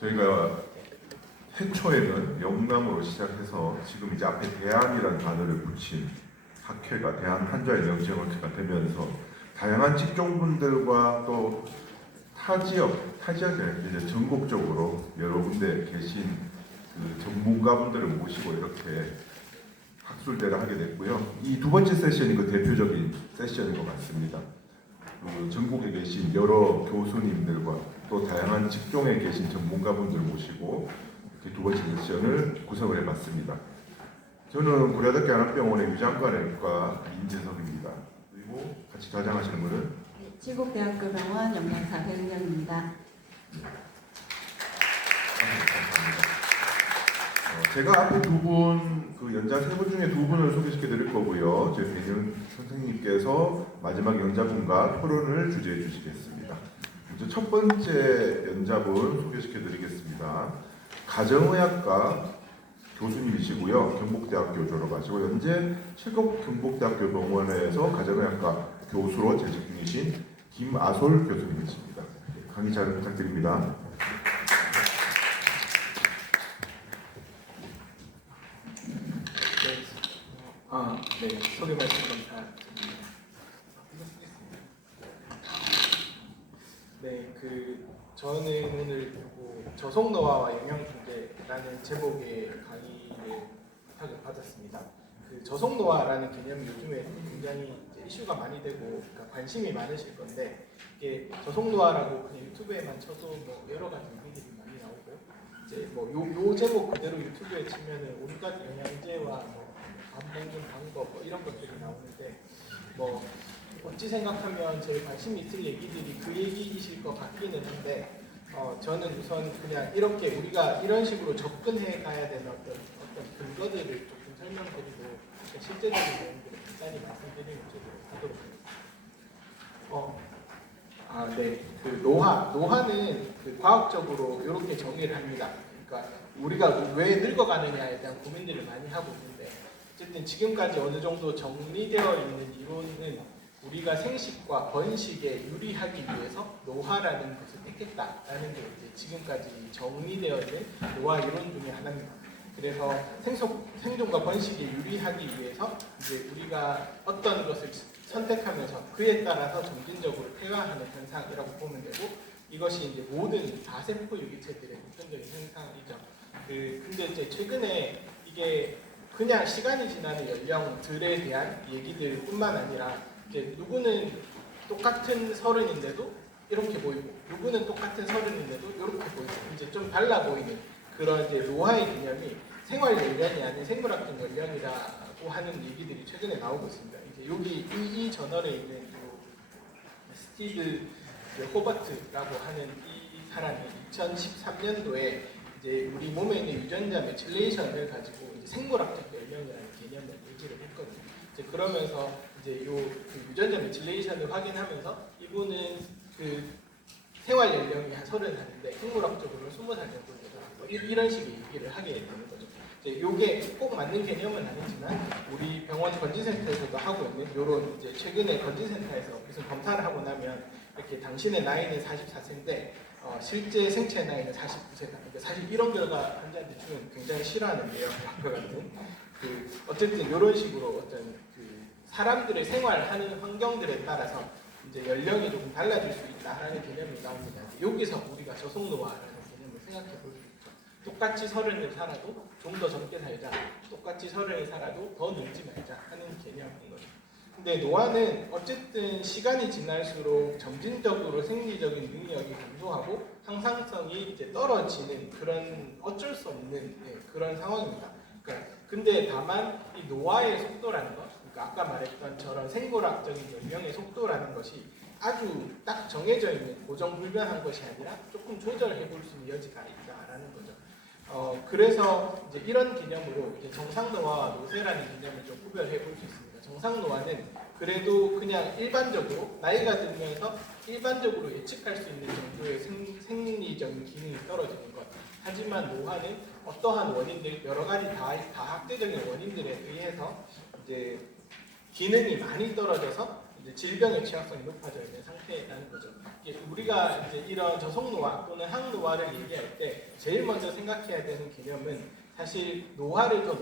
저희가 태초에는 영남으로 시작해서 지금 이제 앞에 대안이라는 단어를 붙인 학회가 대한 한자의 명칭학회가 되면서 다양한 직종분들과 또 타지역이 이제 전국적으로 여러 군데 계신 그 전문가분들을 모시고 이렇게 학술대를 하게 됐고요. 이 두 번째 세션이 그 대표적인 세션인 것 같습니다. 전국에 계신 여러 교수님들과 또 다양한 직종에 계신 전문가분들 모시고 이렇게 두 번째 세션을 구성을 해봤습니다. 저는 고려대학교 안암병원의 위장관외과 임재석입니다. 그리고 같이 좌장하시는 분은 칠곡대학교 병원 영양사 배은영입니다. 제가 앞에 두 분, 그 연장 세 분 중에 두 분을 소개시켜 드릴 거고요. 저희 배은 선생님께서 마지막 연자분과 토론을 주재해 주시겠습니다. 먼저 첫 번째 연자분 소개시켜 드리겠습니다. 가정의학과 교수님이시고요. 경북대학교 졸업하시고 현재 칠곡 경북대학교 병원에서 가정의학과 교수로 재직 중이신 김아솔 교수님이십니다. 강의 잘 부탁드립니다. 네, 소개 말씀 감사드립니다. 네, 저는 오늘 저속노화와 영양중재라는 제목의 강의를 부탁을 받았습니다. 저속노화라는 개념이 요즘에 굉장히 이슈가 많이 되고 관심이 많으실 건데, 이게 저속노화라고 그냥 유튜브에만 쳐도 뭐 여러 가지 얘기들이 많이 나오고, 이제 요 제목 그대로 유튜브에 치면은 온갖 영양제와 밥 먹는 방법 이런 것들이 나오는데, 어찌 생각하면 제일 관심이 있을 얘기들이 그 얘기이실 것 같기는 한데, 저는 우선 그냥 이렇게 우리가 이런 식으로 접근해 가야 되는 어떤 근거들을 조금 설명드리고 실제적인 내용들을 간단히 말씀드리는 쪽으로 하도록 하겠습니다. 노화는 과학적으로 이렇게 정의를 합니다. 그러니까 우리가 왜 늙어가느냐에 대한 고민들을 많이 하고 있는데, 어쨌든 지금까지 어느 정도 정리되어 있는 이론은 우리가 생식과 번식에 유리하기 위해서 노화라는 것을 택했다라는 게 이제 지금까지 정리되어 있는 노화 이론 중에 하나입니다. 그래서 생존과 번식에 유리하기 위해서 이제 우리가 어떤 것을 선택하면서 그에 따라서 점진적으로 퇴화하는 현상이라고 보면 되고, 이것이 이제 모든 다세포 유기체들의 보편적인 현상이죠. 근데 이제 최근에 이게 그냥 시간이 지나는 연령들에 대한 얘기들뿐만 아니라, 이제 누구는 똑같은 서른인데도 이렇게 보이고, 누구는 똑같은 서른인데도 이렇게 보이고, 이제 좀 달라 보이는 그런 이제 노화의 개념이 생활 연령이 아닌 생물학적 연령이라고 하는 얘기들이 최근에 나오고 있습니다. 이제 여기 이 저널에 있는 스티브 호버트라고 하는 이 사람이 2013년도에 이제 우리 몸에 있는 유전자 메틸레이션을 가지고 이제 생물학적 연령이라는 개념을 얘기를 했거든요. 이제 그러면서 이제 그 유전자 메틸레이션을 확인하면서 이분은 생활 연령이 한 30살인데 생물학적으로는 20살 정도 되더라고요. 이런 식의 얘기를 하게 되는 거죠. 이제 요게 꼭 맞는 개념은 아니지만 우리 병원 건진센터에서도 하고 있는 요런 이제 최근에 건진센터에서 무슨 검사를 하고 나면 이렇게 당신의 나이는 44세인데 실제 생체 나이는 49세다. 그러니까 사실 이런 결과 환자한테 주면 굉장히 싫어하는데요. 어쨌든 이런 식으로 어떤 사람들의 생활하는 환경들에 따라서 이제 연령이 조금 달라질 수 있다라는 개념이 나옵니다. 여기서 우리가 저속노화라는 개념을 생각해 볼 수 있죠. 똑같이 30을 살아도 좀 더 젊게 살자, 똑같이 30을 살아도 더 늙지 말자 하는 개념인 거죠. 근데 노화는 어쨌든 시간이 지날수록 점진적으로 생리적인 능력이 감소하고 항상성이 이제 떨어지는 그런 어쩔 수 없는 그런 상황입니다. 근데 다만 이 노화의 속도라는 것, 그러니까 아까 말했던 저런 생물학적인 연령의 속도라는 것이 아주 딱 정해져 있는 고정불변한 것이 아니라 조금 조절해 볼 수 있는 여지가 있다라는 거죠. 그래서 이제 이런 개념으로 이제 정상노화와 노쇠라는 개념을 좀 구별해 볼 수 있습니다. 정상노화는 그래도 그냥 일반적으로 나이가 들면서 일반적으로 예측할 수 있는 정도의 생리적인 기능이 떨어지는 것. 하지만 노화는 어떠한 원인들, 여러 가지 다학대적인 원인들에 의해서 이제 기능이 많이 떨어져서 이제 질병의 취약성이 높아져 있는 상태라는 거죠. 이게 우리가 이제 이런 저속노화 또는 항노화를 얘기할 때 제일 먼저 생각해야 되는 개념은 사실 노화를 더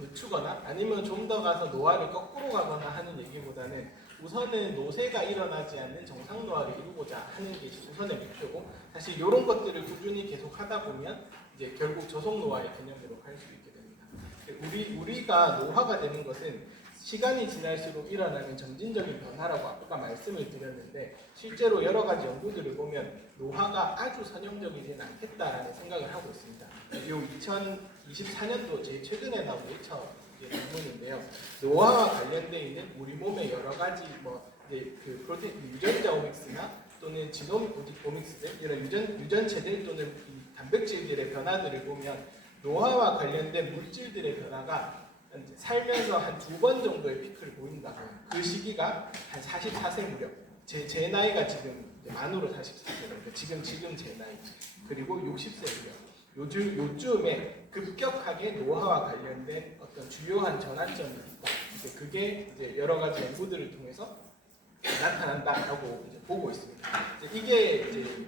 늦추거나 아니면 좀 더 가서 노화를 거꾸로 가거나 하는 얘기보다는 우선은 노쇠가 일어나지 않는 정상 노화를 이루고자 하는 게 우선의 목표고, 사실 이런 것들을 꾸준히 계속 하다 보면 이제 결국 저속 노화의 개념으로 갈 수 있게 됩니다. 우리가 노화가 되는 것은 시간이 지날수록 일어나는 점진적인 변화라고 아까 말씀을 드렸는데, 실제로 여러 가지 연구들을 보면 노화가 아주 선형적이지는 않겠다라는 생각을 하고 있습니다. 이 2024년도 제일 최근에 나온 네이처 논문인데요. 노화와 관련되어 있는 우리 몸의 여러 가지 이제 그 프로테인 유전자 오믹스나 또는 지노믹 오믹스들, 이런 유전체들 또는 단백질들의 변화들을 보면 노화와 관련된 물질들의 변화가 살면서 한 2번 정도의 피크를 보인다고. 그 시기가 한 44세 무렵. 제 나이가 지금 만으로 44세니까 지금 제 나이. 그리고 60세 무렵. 요즘에 급격하게 노화와 관련된 어떤 주요한 전환점이 있다. 그게 이제 여러 가지 연구들을 통해서 나타난다라고 이제 보고 있습니다. 이게 이제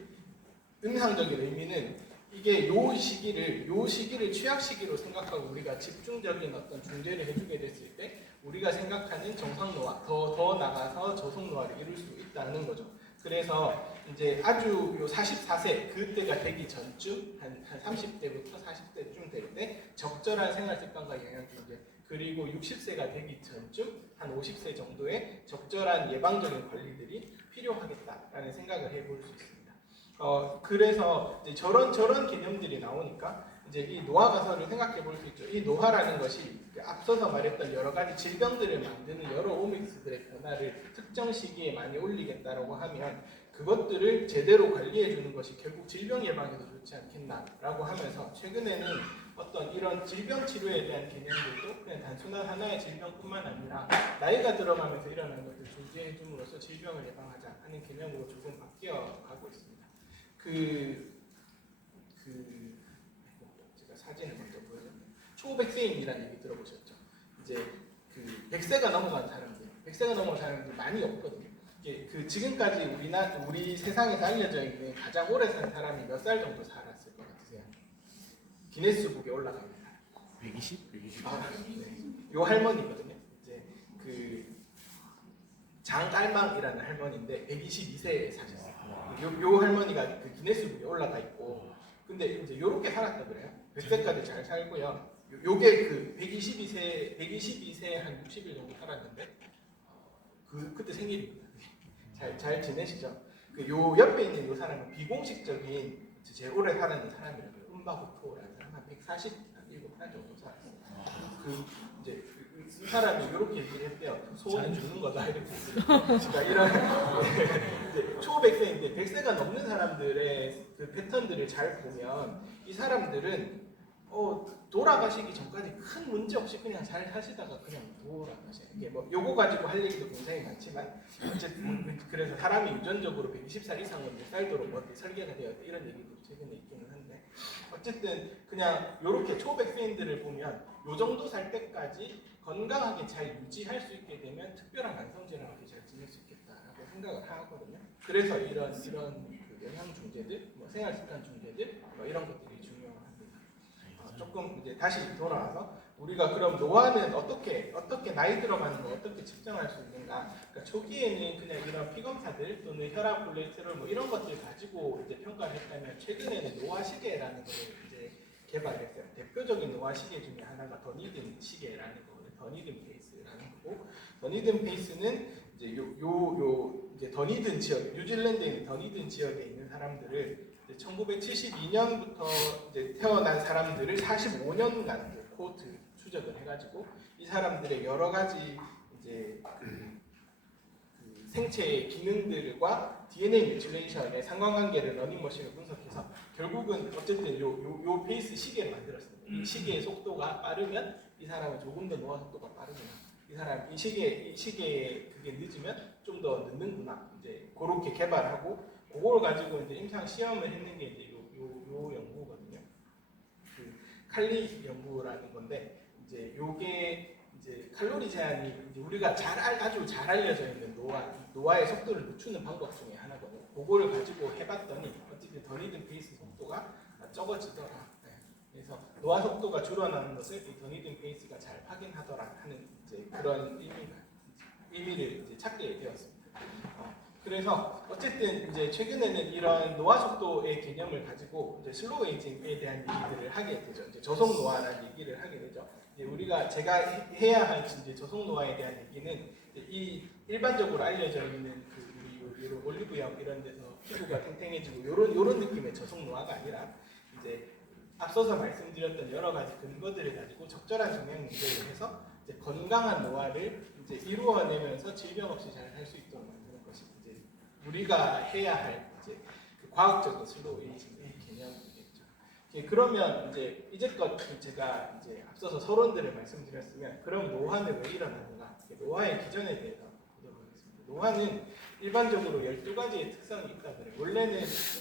임상적인 의미는 이게 요 시기를 취약 시기로 생각하고 우리가 집중적인 어떤 중재를 해주게 됐을 때 우리가 생각하는 정상 노화, 더 나가서 저속 노화를 이룰 수 있다는 거죠. 그래서 이제 아주 요 44세 그때가 되기 전쯤 한 30대부터 40대쯤 될 때 적절한 생활 습관과 영양 중재, 그리고 60세가 되기 전쯤 한 50세 정도의 적절한 예방적인 관리들이 필요하겠다라는 생각을 해볼 수 있습니다. 그래서 이제 저런 개념들이 나오니까 이제 이 노화 가설을 생각해 볼 수 있죠. 이 노화라는 것이 앞서서 말했던 여러 가지 질병들을 만드는 여러 오믹스들의 변화를 특정 시기에 많이 올리겠다라고 하면 그것들을 제대로 관리해 주는 것이 결국 질병 예방에도 좋지 않겠나라고 하면서, 최근에는 어떤 이런 질병 치료에 대한 개념들도 그냥 단순한 하나의 질병뿐만 아니라 나이가 들어가면서 일어나는 것을 중재해 줌으로써 질병을 예방하자 하는 개념으로 조금 바뀌어 가고 있습니다. 제가 사진을 먼저 보여줬는데 초백세인이라는 얘기 들어보셨죠? 이제 그 100세가 넘어간 사람들 많이 없거든요. 이게 지금까지 우리 세상에서 알려져 있는 가장 오래 산 사람이 몇 살 정도 살았을 것 같으세요? 기네스북에 올라갑니다. 120? 120. 네. 요 할머니거든요. 이제 그 장깔망이라는 할머니인데 122세에 사셨어요. 요 할머니가 그 기네스북에 올라가 있고, 근데 이제 요렇게 살았다 그래요. 100세까지 잘 살고요. 요게 그 122세 한 60일 정도 살았는데 그때 생일입니다. 잘 지내시죠? 요 옆에 있는 요 사람은 비공식적인 제일 오래 살았는 사람이라고요. 음바구토라는 사람 한 147살 정도 살았어요. 이제 이 사람이 이렇게 얘기를 했대요. 소원은 주는 거다 이렇게 제가 이런 이제 초백세인데 100세가 넘는 사람들의 그 패턴들을 잘 보면 이 사람들은 돌아가시기 전까지 큰 문제 없이 그냥 잘 사시다가 그냥 돌아가셔요. 이게 요거 가지고 할 얘기도 굉장히 많지만 어쨌든 그래서 사람이 유전적으로 120살 이상은 못 살도록 설계가 되어 있다 이런 얘기도 최근에 있기는 한데, 어쨌든 그냥 요렇게 초백세인들을 보면 요 정도 살 때까지 건강하게 잘 유지할 수 있게 되면 특별한 만성질환 없이 잘 지낼 수 있겠다라고 생각을 하거든요. 그래서 이런 그 영양 중재들, 생활 습관 중재들 이런 것들이 중요합니다. 조금 이제 다시 돌아와서 우리가 그럼 노화는 어떻게 나이 들어가는 거 어떻게 측정할 수 있는가? 그러니까 초기에는 그냥 이런 피검사들 또는 혈압, 콜레스테롤 이런 것들 가지고 이제 평가를 했다면, 최근에는 노화 시계라는 걸 이제 개발했어요. 대표적인 노화 시계 중에 하나가 더니든 시계라는 거거든요. 더니든 페이스라는 거고, 더니든 페이스는 이제 이제 더니든 지역, 뉴질랜드에 있는 더니든 지역에 있는 사람들을 1972년부터 이제 태어난 사람들을 45년간 코호트 추적을 해가지고 이 사람들의 여러 가지 이제 그 생체의 기능들과 DNA 뮤틸레이션의 상관관계를 러닝머신을 분석해서 결국은 어쨌든 요 페이스 시계를 만들었습니다. 이 시계의 속도가 빠르면 이 사람은 조금 더 노화 속도가 빠르구나. 이 시계에 그게 늦으면 좀 더 늦는구나. 이제 그렇게 개발하고 그걸 가지고 이제 임상 시험을 했는 게 이제 요 연구거든요. 그 칼리 연구라는 건데, 이제 요게 이제 칼로리 제한이 이제 우리가 아주 잘 알려져 있는 노화의 속도를 늦추는 방법 중에 하나거든요. 그거를 가지고 해봤더니 어쨌든 더 니든 페이스 속도가 적어지더라. 네. 그래서 노화 속도가 줄어나는 것을 이 더 니든 페이스가 잘 확인하더라 하는 이제 그런 의미를 이제 찾게 되었습니다. 그래서 어쨌든 이제 최근에는 이런 노화 속도의 개념을 가지고 이제 슬로우 에이징에 대한 얘기들을 하게 되죠. 이제 저속 노화라는 얘기를 하게 되죠. 이제 제가 해야 할 이제 저속 노화에 대한 얘기는 이 일반적으로 알려져 있는 우리 올리브영 이런 데서 피부가 탱탱해지고 요런 느낌의 저속 노화가 아니라 이제 앞서서 말씀드렸던 여러 가지 근거들을 가지고 적절한 영양 문제를 해서 이제 건강한 노화를 이제 이루어내면서 질병 없이 잘 살 수 있도록 만드는 것이 이제 우리가 해야 할 이제 그 과학적인 슬로우 에이징의 개념이겠죠. 그러면 이제 이제껏 제가 이제 앞서서 서론들을 말씀드렸으면 그럼 노화는 왜 일어나는가? 노화의 기전에 대해서 보도록 하겠습니다. 노화는 일반적으로 12가지의 특성이 있다 그래요.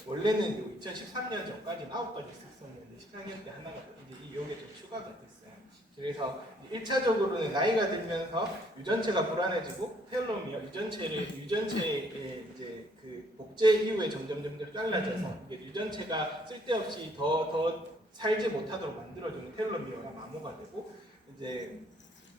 원래는 2013년 전까지 9가지 있었는데 14년 때 하나가 이제 이게 좀 추가가 됐어요. 그래서 1차적으로는 나이가 들면서 유전체가 불안해지고 텔로미어 유전체의 이제 그 복제 이후에 점점 잘라져서 이게 유전체가 쓸데없이 더 살지 못하도록 만들어주는 텔로미어가 마모가 되고 이제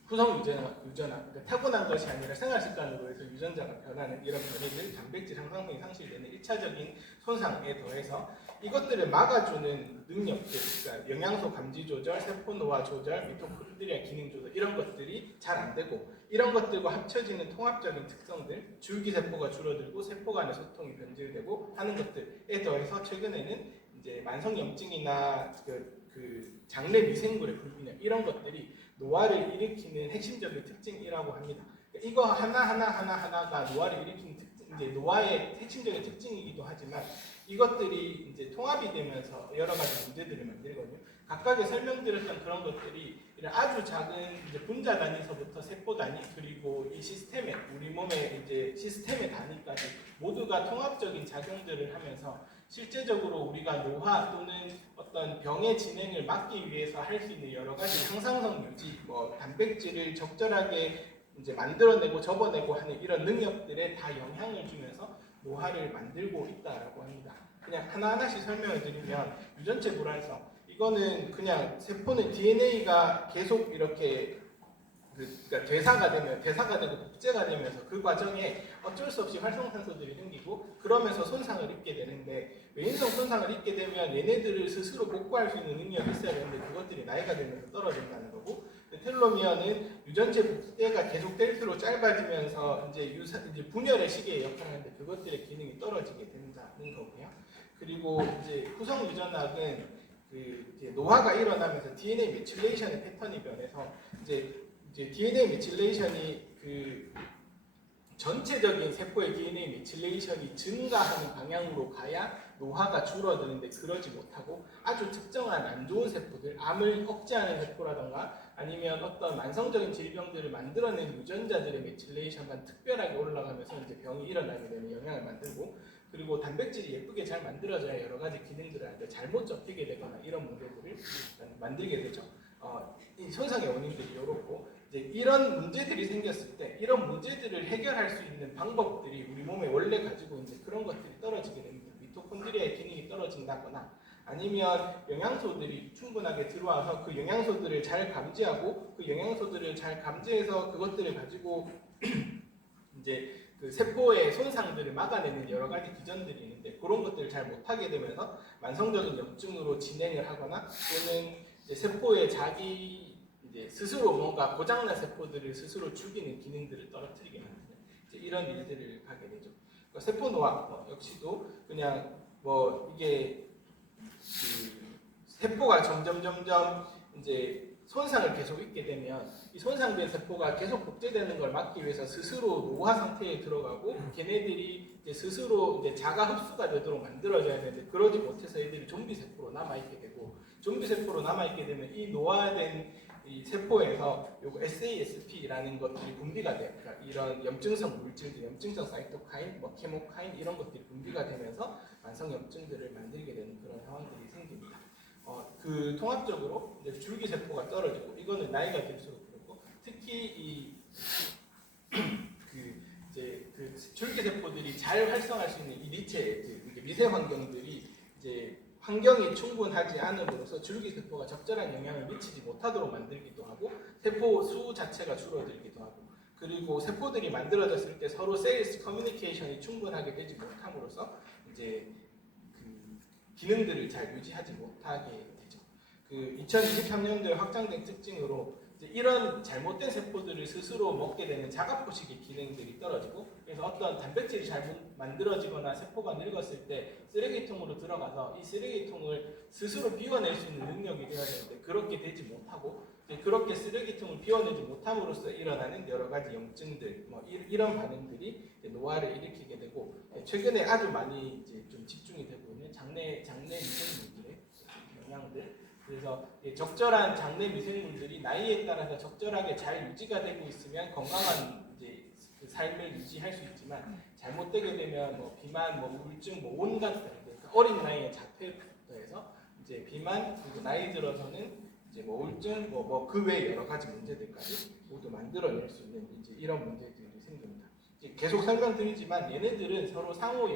후성 유전화 그러니까 타고난 것이 아니라 생활 습관으로 해서 유전자가 변하는 이런 변이들 단백질 항상성이 상실되는 1차적인 손상에 더해서 이것들을 막아주는 능력들, 그러니까 영양소 감지 조절, 세포 노화 조절, 미토콘드리아 기능 조절 이런 것들이 잘 안 되고 이런 것들과 합쳐지는 통합적인 특성들, 줄기세포가 줄어들고 세포 간의 소통이 변질되고 하는 것들에 더해서 최근에는 이제 만성염증이나 그 장내 미생물의 불균형 이런 것들이 노화를 일으키는 핵심적인 특징이라고 합니다. 이거 하나가 노화를 일으키는 특징, 이제 노화의 핵심적인 특징이기도 하지만 이것들이 이제 통합이 되면서 여러 가지 문제들을 만들거든요. 각각의 설명드렸던 그런 것들이 이런 아주 작은 이제 분자 단위서부터 세포 단위 그리고 이 시스템에 우리 몸의 이제 시스템의 단위까지 모두가 통합적인 작용들을 하면서 실제적으로 우리가 노화 또는 어떤 병의 진행을 막기 위해서 할 수 있는 여러 가지 항상성 유지, 단백질을 적절하게 이제 만들어내고 접어내고 하는 이런 능력들에 다 영향을 주면서 노화를 만들고 있다라고 합니다. 그냥 하나하나씩 설명을 드리면 유전체 불안성 이거는 그냥 세포는 DNA가 계속 이렇게 그러니까 대사가 되고 복제가 되면서 그 과정에 어쩔 수 없이 활성산소들이 생기고 그러면서 손상을 입게 되는데 외인성 손상을 입게 되면 얘네들을 스스로 복구할 수 있는 능력이 있어야 되는데 그것들이 나이가 들면서 떨어진다는 거고 텔로미어는 유전체 복제가 계속될수록 짧아지면서 이제 분열의 시계의 역할을 하는데 그것들의 기능이 떨어지게 된다는 거고요. 그리고 이제 후성 유전학은 이제 노화가 일어나면서 DNA 메칠레이션의 패턴이 변해서 이제 DNA 메칠레이션이 전체적인 세포의 DNA 메칠레이션이 증가하는 방향으로 가야 노화가 줄어드는데 그러지 못하고 아주 특정한 안 좋은 세포들, 암을 억제하는 세포라던가 아니면 어떤 만성적인 질병들을 만들어낸 유전자들의 메칠레이션만 특별하게 올라가면서 이제 병이 일어나게 되는 영향을 만들고 그리고 단백질이 예쁘게 잘 만들어져야 여러 가지 기능들을 하는데 잘못 접히게 되거나 이런 문제들을 만들게 되죠. 이 손상의 원인들이 이렇고 이제 이런 문제들이 생겼을 때 이런 문제들을 해결할 수 있는 방법들이 우리 몸에 원래 가지고 있는 그런 것들이 떨어지게 됩니다. 미토콘드리아의 기능이 떨어진다거나 아니면 영양소들이 충분하게 들어와서 그 영양소들을 잘 감지하고 그 영양소들을 잘 감지해서 그것들을 가지고 이제 그 세포의 손상들을 막아내는 여러 가지 기전들이 있는데 그런 것들을 잘 못하게 되면서 만성적인 염증으로 진행을 하거나 또는 이제 세포의 이제 스스로 뭔가 고장난 세포들을 스스로 죽이는 기능들을 떨어뜨리게 만드는 이제 이런 일들을 하게 되죠. 그러니까 세포 노화 역시도 그냥 이게 세포가 점점 이제 손상을 계속 입게 되면 이 손상된 세포가 계속 복제되는 걸 막기 위해서 스스로 노화 상태에 들어가고 걔네들이 이제 스스로 이제 자가 흡수가 되도록 만들어져야 되는데 그러지 못해서 애들이 좀비 세포로 남아있게 되고 좀비 세포로 남아있게 되면 이 노화된 이 세포에서 요거 SASP라는 것들이 분비가 돼요. 그러니까 이런 염증성 물질들, 염증성 사이토카인, 케모카인 이런 것들이 분비가 되면서 만성 염증들을 만들게 되는 그런 상황들이 생깁니다. 그 통합적으로 이제 줄기세포가 떨어지고 이거는 나이가 들수록 그렇고 특히 그 줄기세포들이 잘 활성화할 수 있는 이 리체 미세 환경들이 이제 환경이 충분하지 않음으로써 줄기세포가 적절한 영향을 미치지 못하도록 만들기도 하고 세포 수 자체가 줄어들기도 하고 그리고 세포들이 만들어졌을 때 서로 셀스 커뮤니케이션이 충분하게 되지 못함으로써 이제 그 기능들을 잘 유지하지 못하게 되죠. 그 2023년도에 확장된 특징으로 이제 이런 잘못된 세포들을 스스로 먹게 되는 자가포식의 기능들이 떨어지고 그래서 어떤 단백질이 잘못 만들어지거나 세포가 늙었을 때 쓰레기통으로 들어가서 이 쓰레기통을 스스로 비워낼 수 있는 능력이 되어야 되는데 그렇게 되지 못하고 그렇게 쓰레기통을 비워내지 못함으로써 일어나는 여러 가지 영증들 이런 반응들이 노화를 일으키게 되고 최근에 아주 많이 이제 좀 집중이 되고 있는 장내 미생물들의 영향들 그래서 적절한 장내 미생물들이 나이에 따라서 적절하게 잘 유지가 되고 있으면 건강한 이제 그 삶을 유지할 수 있지만 잘못되게 되면 뭐 비만, 뭐 우울증, 뭐 온갖 그러니까 어린 나이에 자폐부터 해서 이제 비만 그리고 나이 들어서는 이제 뭐 우울증, 뭐 그 외 여러 가지 문제들까지 모두 만들어낼 수 있는 이제 이런 문제들이 생깁니다. 이제 계속 설명드리지만 얘네들은 서로 상호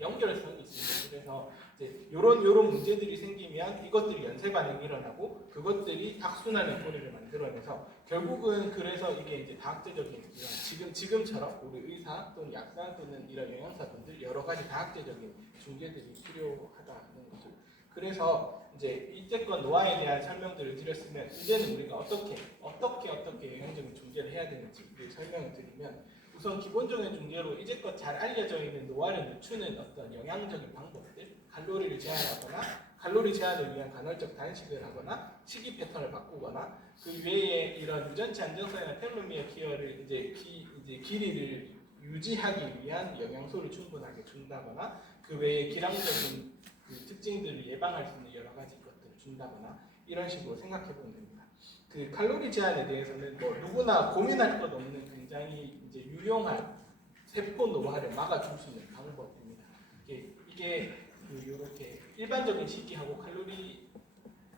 연결성이 있습니다. 그래서 이제 요런 문제들이 생기면 이것들이 연쇄 반응이 일어나고 그것들이 악순환의 고리를 만들어내서 결국은 그래서 이게 이제 다학제적인 이런 지금처럼 우리 의사 또는 약사 또는 이런 영양사분들 여러 가지 다학제적인 중재들이 필요하다는 거죠. 그래서 이제 이때껏 노화에 대한 설명들을 드렸으면 이제는 우리가 어떻게 영양적인 중재를 해야 되는지를 설명을 드리면 우선 기본적인 중재로 이제껏 잘 알려져 있는 노화를 늦추는 어떤 영양적인 방법들 칼로리를 제한하거나 칼로리 제한을 위한 간헐적 단식을 하거나 식이 패턴을 바꾸거나 그 외에 이런 유전체 안정성이나 텔로미어 케어를 이제 길이를 유지하기 위한 영양소를 충분하게 준다거나 그 외에 기량적인 그 특징들을 예방할 수 있는 여러 가지 것들을 준다거나 이런 식으로 생각해 보면 됩니다. 그 칼로리 제한에 대해서는 뭐 누구나 고민할 것 없는 굉장히 이제 유용한 세포 노화를 막아줄 수 있는 방법입니다. 이게 이렇게 일반적인 시기하고 칼로리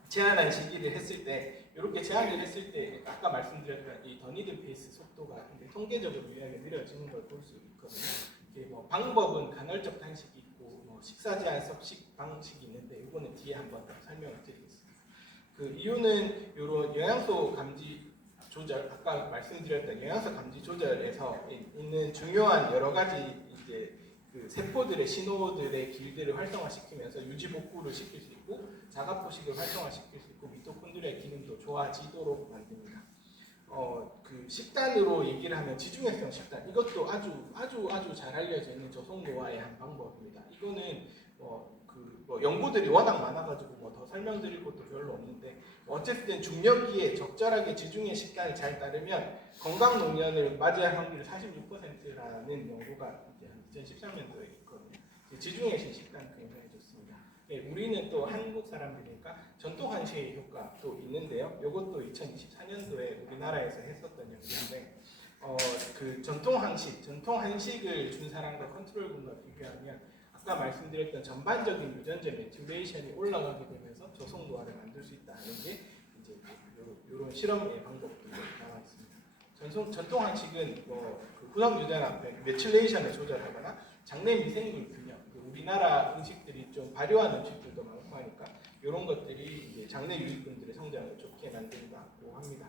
제한한 시기를 했을 때 이렇게 제한을 했을 때 아까 말씀드렸던 이 더니드 페이스 속도가 통계적으로 유의하게 느려지는 걸 볼 수 있거든요. 이게 뭐 방법은 간헐적 단식이 있고 뭐 식사 제한 섭식 방식이 있는데 이거는 뒤에 한번 더 설명을 드리겠습니다. 그 이유는 이런 영양소 감지 조절 아까 말씀드렸던 영양소 감지 조절에서 있는 중요한 여러 가지 이제 그 세포들의 신호들의 길들을 활성화시키면서 유지 복구를 시킬 수 있고 자가포식을 활성화시킬 수 있고 미토콘드리아의 기능도 좋아지도록 만듭니다. 그 식단으로 얘기를 하면 지중해성 식단 이것도 아주 잘 알려져 있는 저속 노화의 한 방법입니다. 이거는 연구들이 워낙 많아가지고 뭐 더 설명드릴 것도 별로 없는데 어쨌든 중년기에 적절하게 지중해 식단을 잘 따르면 건강 노년을 맞이할 확률이 46%라는 연구가 이제 2013년도에 있거든요. 지중해식 식단 굉장히 좋습니다. 우리는 또 한국 사람들이니까 전통 한식의 효과도 있는데요. 이것도 2024년도에 우리나라에서 했었던 연구인데 그 전통 한식을 준 사람과 컨트롤 그룹과 비교하면 아까 말씀드렸던 전반적인 유전자 매튜레이션이 올라가게 되면서 저속 노화를 만들 수 있다는 게 이제 이런 실험의 방법도 나와 있습니다. 전통 한식은 그 구성 유전자 매튜레이션을 조절하거나 장내 미생물 균형, 우리나라 음식들이 좀 발효한 음식들도 많고 하니까 이런 것들이 이제 장내 유익균들의 성장을 좋게 만든다고 합니다.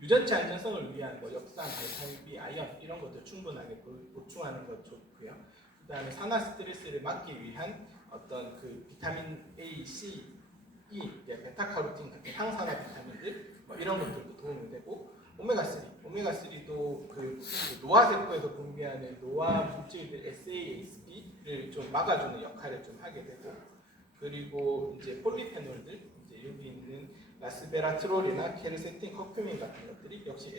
유전체 안전성을 위한 엽산, 바이타민 B, 아연 이런 것들 충분하게 보충하는 것 좋고요. 그다음에 산화 스트레스를 막기 위한 어떤 그 비타민 A, C, E, 베타카로틴 같은 항산화 비타민들 이런 것들도 도움이 되고 오메가3도 그 노화세포에서 분비하는 노화 물질들 SASP를 좀 막아주는 역할을 좀 하게 되고 그리고 이제 폴리페놀들 이제 여기 있는 라스베라트롤이나 케르세틴, 커큐민 같은 것들이 역시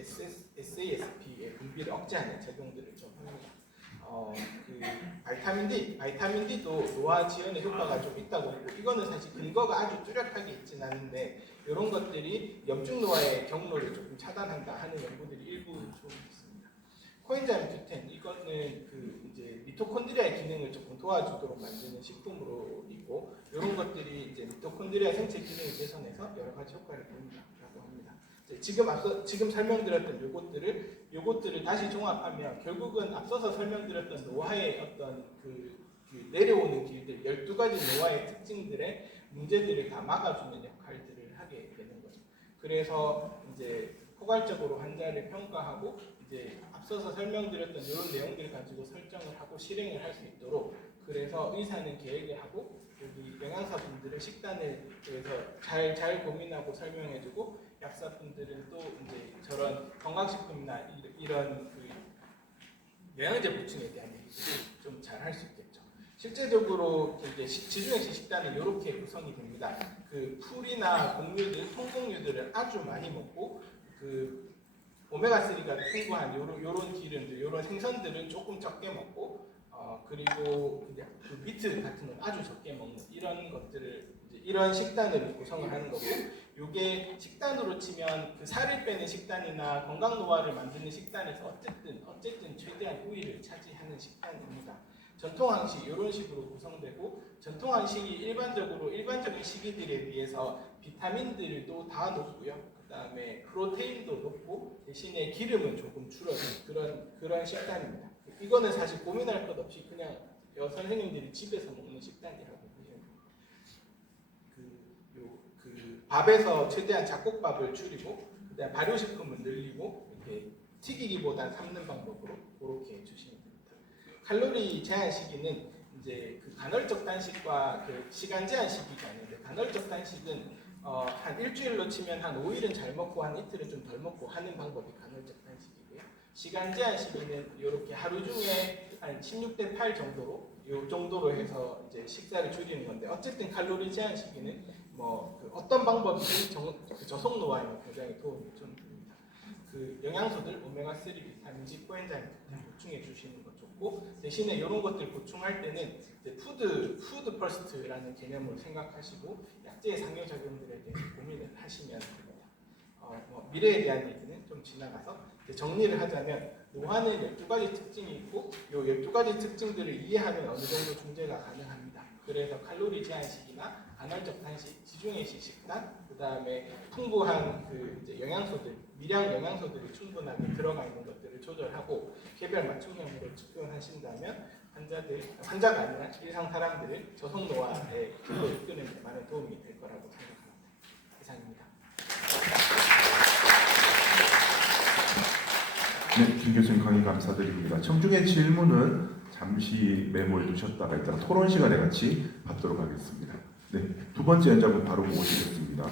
SASP의 분비를 억제하는 작용들을 좀 합니다. 그 바이타민 D도 노화 지연에 효과가 좀 있다고 했고 이거는 사실 근거가 아주 뚜렷하게 있진 않은데 이런 것들이 염증 노화의 경로를 조금 차단한다 하는 연구들이 일부 좀 있습니다. 코엔자임 Q10 이거는 그 이제 미토콘드리아의 기능을 조금 도와주도록 만드는 식품으로 있고 이런 것들이 이제 미토콘드리아 생체 기능을 개선해서 여러 가지 효과를 보인다고 합니다. 지금 설명드렸던 요것들을 다시 종합하면 결국은 앞서서 설명드렸던 노화의 어떤 그 내려오는 길들 12가지 노화의 특징들의 문제들을 다 막아주는 역할들을 하게 되는 거죠. 그래서 이제 포괄적으로 환자를 평가하고 이제 앞서서 설명드렸던 이런 내용들을 가지고 설정을 하고 실행을 할 수 있도록 그래서 의사는 계획을 하고 여기 영양사분들은 식단을 그래서 잘 고민하고 설명해주고 약사분들은 또 이제 저런 건강식품이나 이런 그 영양제 보충에 대한 얘기를 좀 잘 할 수 있겠죠. 실제적으로 이제 지중해식 식단은 이렇게 구성이 됩니다. 그 풀이나 곡류들, 통곡류들을 아주 많이 먹고 그 오메가3가 풍부한 요런 기름들, 요런 생선들은 조금 적게 먹고 그리고 이제 그 미트 같은 건 아주 적게 먹는 이런 것들을 이제 이런 식단을 구성을 하는 거고, 요게 식단으로 치면 그 살을 빼는 식단이나 건강 노화를 만드는 식단에서 어쨌든 최대한 우위를 차지하는 식단입니다. 전통 항식 이런 식으로 구성되고 전통 항식이 일반적인 식이들에 비해서 비타민들도 다 높고요. 그다음에 프로테인도 높고 대신에 기름은 조금 줄어든 그런 식단입니다. 이거는 사실 고민할 것 없이 그냥 선생님들이 집에서 먹는 식단이라고 보시면 됩니다. 그 밥에서 최대한 잡곡밥을 줄이고 그다음 발효식품을 늘리고 이렇게 튀기기보단 삶는 방법으로 그렇게 해주시면 됩니다. 칼로리 제한 시기는 이제 그 간헐적 단식과 그 시간 제한 시기가 있는데 간헐적 단식은 한 일주일로 치면 한 5일은 잘 먹고 한 이틀은 좀 덜 먹고 하는 방법이 간헐적 단식이고요. 시간 제한 시기는 이렇게 하루 중에 한 16대8 정도로 해서 이제 식사를 줄이는 건데 어쨌든 칼로리 제한 시기는 그 어떤 방법이든 저속 노화에 굉장히 도움이 좀 됩니다. 그 영양소들 오메가3 비타민C 코엔자임 보충해 주시는 것 좋고 대신에 이런 것들 보충할 때는 이제 푸드 퍼스트라는 개념으로 생각하시고 약제의 상호작용들에 대해서 고민을 하시면 됩니다. 미래에 대한 얘기는 좀 지나가서 정리를 하자면 노화는 12가지 특징이 있고 이 12가지 특징들을 이해하면 어느 정도 중재가 가능합니다. 그래서 칼로리 제한식이나 간헐적 단식, 지중해식 식단, 그 다음에 풍부한 이제 영양소들, 미량 영양소들이 충분하게 들어가 있는 것들을 조절하고 개별 맞춤형으로 접근하신다면 환자가 아니라 일상 사람들을 저속 노화의 길로 이끄는 데 많은 도움이 될 거라고 생각합니다. 이상입니다. 네, 김 교수님 강의 감사드립니다. 청중의 질문은 잠시 메모해 두셨다가 이따 토론 시간에 같이 받도록 하겠습니다. 네, 두 번째 연장분 바로 모시겠습니다.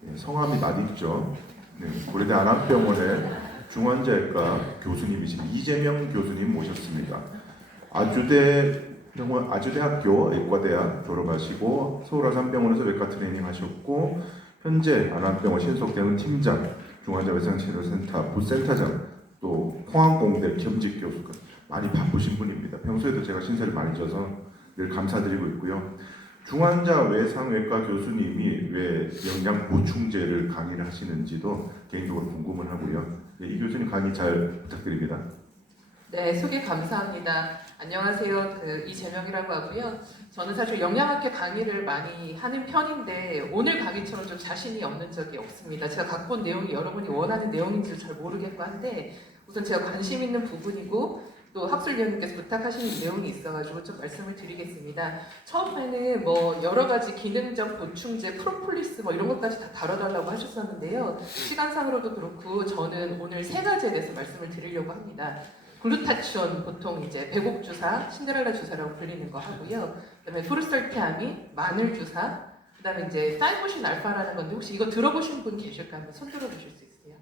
네, 성함이 낯익죠. 네, 고려대 안암병원의 중환자외과 교수님이신 이재명 교수님 모셨습니다. 아주대학교 의과대학 졸업하시고 서울 아산병원에서 외과 트레이닝 하셨고 현재 안암병원 신속대응 팀장, 중환자외상치료센터 부센터장, 또 포항공대 겸직 교수가 많이 바쁘신 분입니다. 평소에도 제가 신세를 많이 져서 늘 감사드리고 있고요. 중환자 외상외과 교수님이 왜 영양 보충제를 강의를 하시는지도 개인적으로 궁금은 하고요. 네, 이 교수님 강의 잘 부탁드립니다. 네, 소개 감사합니다. 안녕하세요. 이재명이라고 하고요. 저는 사실 영양학회 강의를 많이 하는 편인데 오늘 강의처럼 좀 자신이 없는 적이 없습니다. 제가 갖고 온 내용이 여러분이 원하는 내용인지도 잘 모르겠고 한데 우선 제가 관심 있는 부분이고 또 학술위원님께서 부탁하시는 내용이 있어가지고 좀 말씀을 드리겠습니다. 처음에는 여러 가지 기능적 보충제, 프로폴리스 이런 것까지 다 다뤄달라고 하셨었는데요. 시간상으로도 그렇고 저는 오늘 세 가지에 대해서 말씀을 드리려고 합니다. 글루타치온 보통 이제 배곡 주사, 신데렐라 주사라고 불리는 거 하고요. 그다음에 토르설티아민, 마늘 주사, 그다음에 이제 타이모신 알파라는 건데 혹시 이거 들어보신 분 계실까요? 한번 손 들어보실 수 있으세요?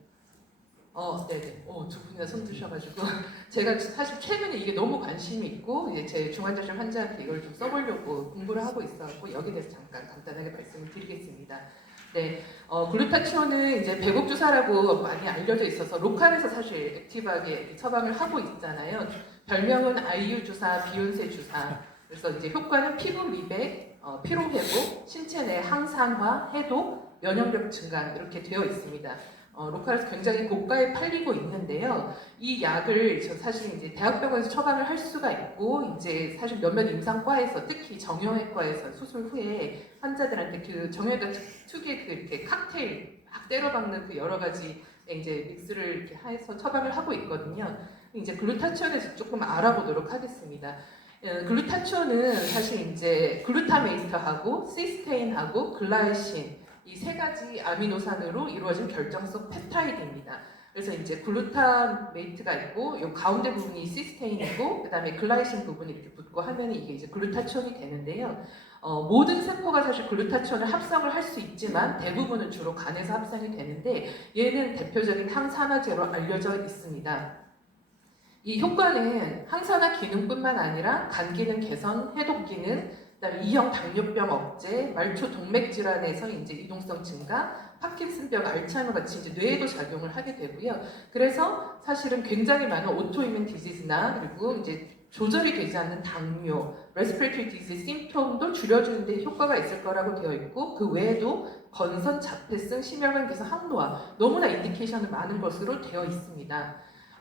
네네. 두 분이나 손 드셔가지고 제가 사실 최근에 이게 너무 관심이 있고 이제 제 중환자실 환자한테 이걸 좀 써보려고 공부를 하고 있어갖고 여기에 대해서 잠깐 간단하게 말씀을 드리겠습니다. 네, 글루타치온은 이제 배곡 주사라고 많이 알려져 있어서 로컬에서 사실 액티브하게 처방을 하고 있잖아요. 별명은 IU 주사, 비욘세 주사. 그래서 이제 효과는 피부 미백, 피로 회복, 신체 내 항산화, 해독, 면역력 증강 이렇게 되어 있습니다. 로컬에서 굉장히 고가에 팔리고 있는데요. 이 약을 저 사실 이제 대학병원에서 처방을 할 수가 있고 이제 사실 몇몇 임상과에서 특히 정형외과에서 수술 후에 환자들한테 그 정형외과 특유의 그 이렇게 칵테일 막 때려박는 그 여러 가지 이제 믹스를 이렇게 해서 처방을 하고 있거든요. 이제 글루타치온에 대해서 조금 알아보도록 하겠습니다. 글루타치온은 사실 이제 글루타메이트하고 시스테인하고 글라이신 이 세 가지 아미노산으로 이루어진 결정성 펩타이드입니다. 그래서 이제 글루타메이트가 있고 요 가운데 부분이 시스테인이고 그다음에 글라이신 부분이 이렇게 붙고 하면 이게 이제 글루타치온이 되는데요. 모든 세포가 사실 글루타치온을 합성을 할 수 있지만 대부분은 주로 간에서 합성이 되는데 얘는 대표적인 항산화제로 알려져 있습니다. 이 효과는 항산화 기능뿐만 아니라 간 기능 개선, 해독 기능, 그다음에 이형 당뇨병 억제, 말초 동맥 질환에서 이제 이동성 증가, 파킨슨병, 알츠하이머 같이 이제 뇌에도 작용을 하게 되고요. 그래서 사실은 굉장히 많은 오토이뮨 디지즈나 그리고 이제 조절이 되지 않는 당뇨, 레스피레이터리 디지즈 심톰도 줄여주는 데 효과가 있을 거라고 되어 있고 그 외에도 건선, 자폐성, 심혈관 개선, 항노화 너무나 인디케이션이 많은 것으로 되어 있습니다.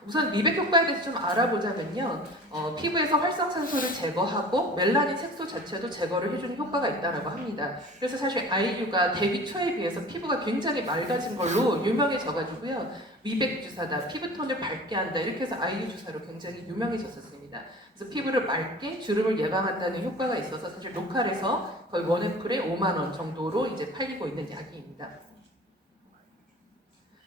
우선 미백 효과에 대해서 좀 알아보자면요. 피부에서 활성산소를 제거하고 멜라닌 색소 자체도 제거를 해주는 효과가 있다고 합니다. 그래서 사실 아이유가 데뷔 초에 비해서 피부가 굉장히 맑아진 걸로 유명해져가지고요. 미백 주사다, 피부톤을 밝게 한다 이렇게 해서 아이유 주사로 굉장히 유명해졌었습니다. 그래서 피부를 맑게 주름을 예방한다는 효과가 있어서 사실 로컬에서 거의 원앰플에 5만 원 정도로 이제 팔리고 있는 약입니다.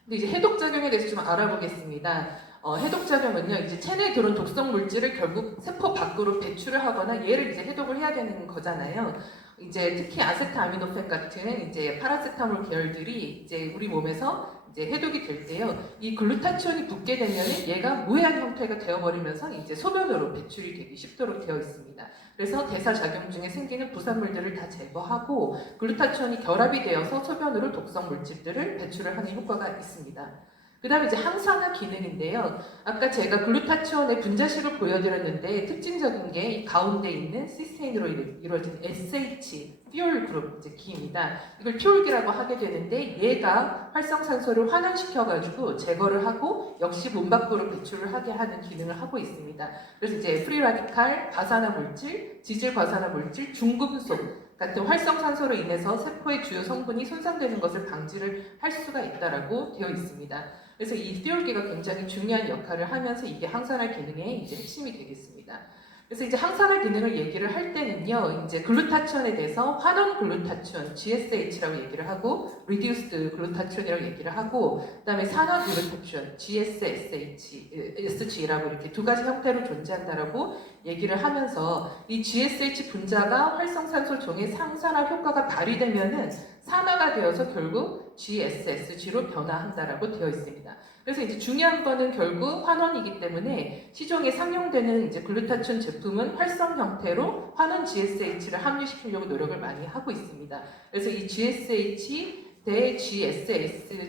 근데 이제 해독작용에 대해서 좀 알아보겠습니다. 해독작용은요, 이제 체내에 들어온 독성 물질을 결국 세포 밖으로 배출을 하거나 얘를 이제 해독을 해야 되는 거잖아요. 이제 특히 아세트아미노펜 같은 이제 파라세타몰 계열들이 이제 우리 몸에서 이제 해독이 될 때요, 이 글루타치온이 붙게 되면은 얘가 무해한 형태가 되어버리면서 이제 소변으로 배출이 되기 쉽도록 되어 있습니다. 그래서 대사작용 중에 생기는 부산물들을 다 제거하고 글루타치온이 결합이 되어서 소변으로 독성 물질들을 배출을 하는 효과가 있습니다. 그 다음에 이제 항산화 기능인데요. 아까 제가 글루타치온의 분자식을 보여드렸는데 특징적인 게 이 가운데 있는 시스테인으로 이루어진 SH, 퓨올 그룹 이제 기입니다. 이걸 퓨올기라고 하게 되는데 얘가 활성산소를 환원시켜가지고 제거를 하고 역시 몸 밖으로 배출을 하게 하는 기능을 하고 있습니다. 그래서 이제 프리라디칼, 과산화 물질, 지질 과산화 물질, 중금속 같은 활성산소로 인해서 세포의 주요 성분이 손상되는 것을 방지를 할 수가 있다라고 되어 있습니다. 그래서 이 퓨올기가 굉장히 중요한 역할을 하면서 이게 항산화 기능의 이제 핵심이 되겠습니다. 그래서 이제 항산화 기능을 얘기를 할 때는요, 이제 글루타치온에 대해서 환원 글루타치온 (GSH라고) 얘기를 하고, reduced 글루타치온이라고 얘기를 하고, 그다음에 산화 글루타치온 (GSSH라고) 이렇게 두 가지 형태로 존재한다라고 얘기를 하면서 이 GSH 분자가 활성산소 종의 항산화 효과가 발휘되면은 산화가 되어서 결국 GSSG로 변화한다라고 되어 있습니다. 그래서 이제 중요한 거는 결국 환원이기 때문에 시중에 상용되는 이제 글루타치온 제품은 활성 형태로 환원 GSH를 함유시키려고 노력을 많이 하고 있습니다. 그래서 이 GSH 대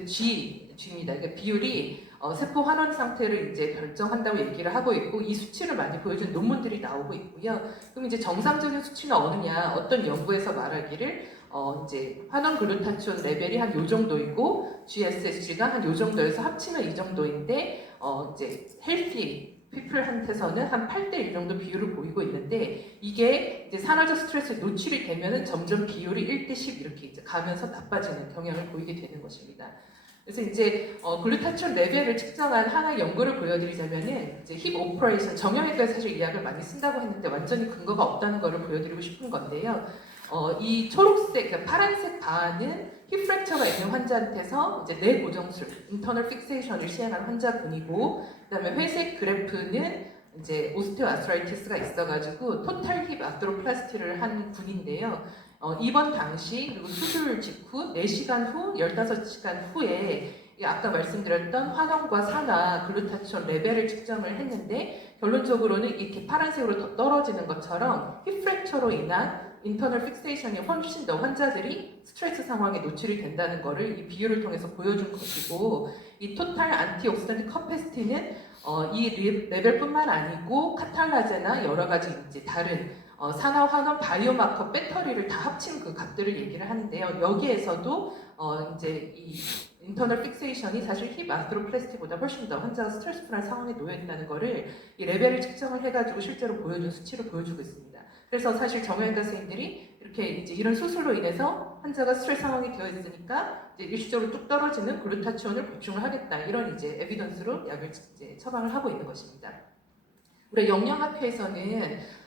GSSG입니다. 그러니까 비율이 세포 환원 상태를 이제 결정한다고 얘기를 하고 있고 이 수치를 많이 보여주는 논문들이 나오고 있고요. 그럼 이제 정상적인 수치는 어느냐? 어떤 연구에서 말하기를 이제 환원 글루타치온 레벨이 한 요 정도이고 GSSG가 한 요 정도여서 합치면 이 정도인데 이제 헬피 피플한테서는 한 8대1 정도 비율을 보이고 있는데 이게 이제 산화적 스트레스에 노출이 되면은 점점 비율이 1대10 이렇게 이제 가면서 나빠지는 경향을 보이게 되는 것입니다. 그래서 이제 글루타치온 레벨을 측정한 하나의 연구를 보여드리자면은 이제 힙 오퍼레이션 정형외과에서 사실 이 약을 많이 쓴다고 했는데 완전히 근거가 없다는 것을 보여드리고 싶은 건데요. 이 초록색, 그러니까 파란색 바는 힙 프랙처가 있는 환자한테서 이제 뇌 고정술, 인터널 픽세이션을 시행한 환자군이고, 그다음에 회색 그래프는 이제 오스테오아스트라이티스가 있어가지고 토탈 힙 아트로플라스티를 한 군인데요. 입원 당시 그리고 수술 직후 4시간 후, 15시간 후에 아까 말씀드렸던 환원과 산화, 글루타치온 레벨을 측정을 했는데 결론적으로는 이렇게 파란색으로 더 떨어지는 것처럼 힙 프랙처로 인한 인터널 픽세이션이 훨씬 더 환자들이 스트레스 상황에 노출이 된다는 것을 이 비율을 통해서 보여준 것이고 이 토탈 안티옥시던트 커패시티는 이 레벨뿐만 아니고 카탈라제나 여러 가지 이제 다른 산화, 환원, 바이오마커, 배터리를 다 합친 그 값들을 얘기를 하는데요. 여기에서도 이제 이 인터널 픽세이션이 사실 힙 아스트로플래스티보다 훨씬 더 환자가 스트레스풀한 상황에 놓여 있다는 거를 이 레벨을 측정을 해가지고 실제로 보여준 수치로 보여주고 있습니다. 그래서 사실 정형외과 선생님들이 이렇게 이제 이런 수술로 인해서 환자가 스트레스 상황이 되어 있으니까 이제 일시적으로 뚝 떨어지는 글루타치온을 보충을 하겠다, 이런 이제 에비던스로 약을 이제 처방을 하고 있는 것입니다. 우리 영양학회에서는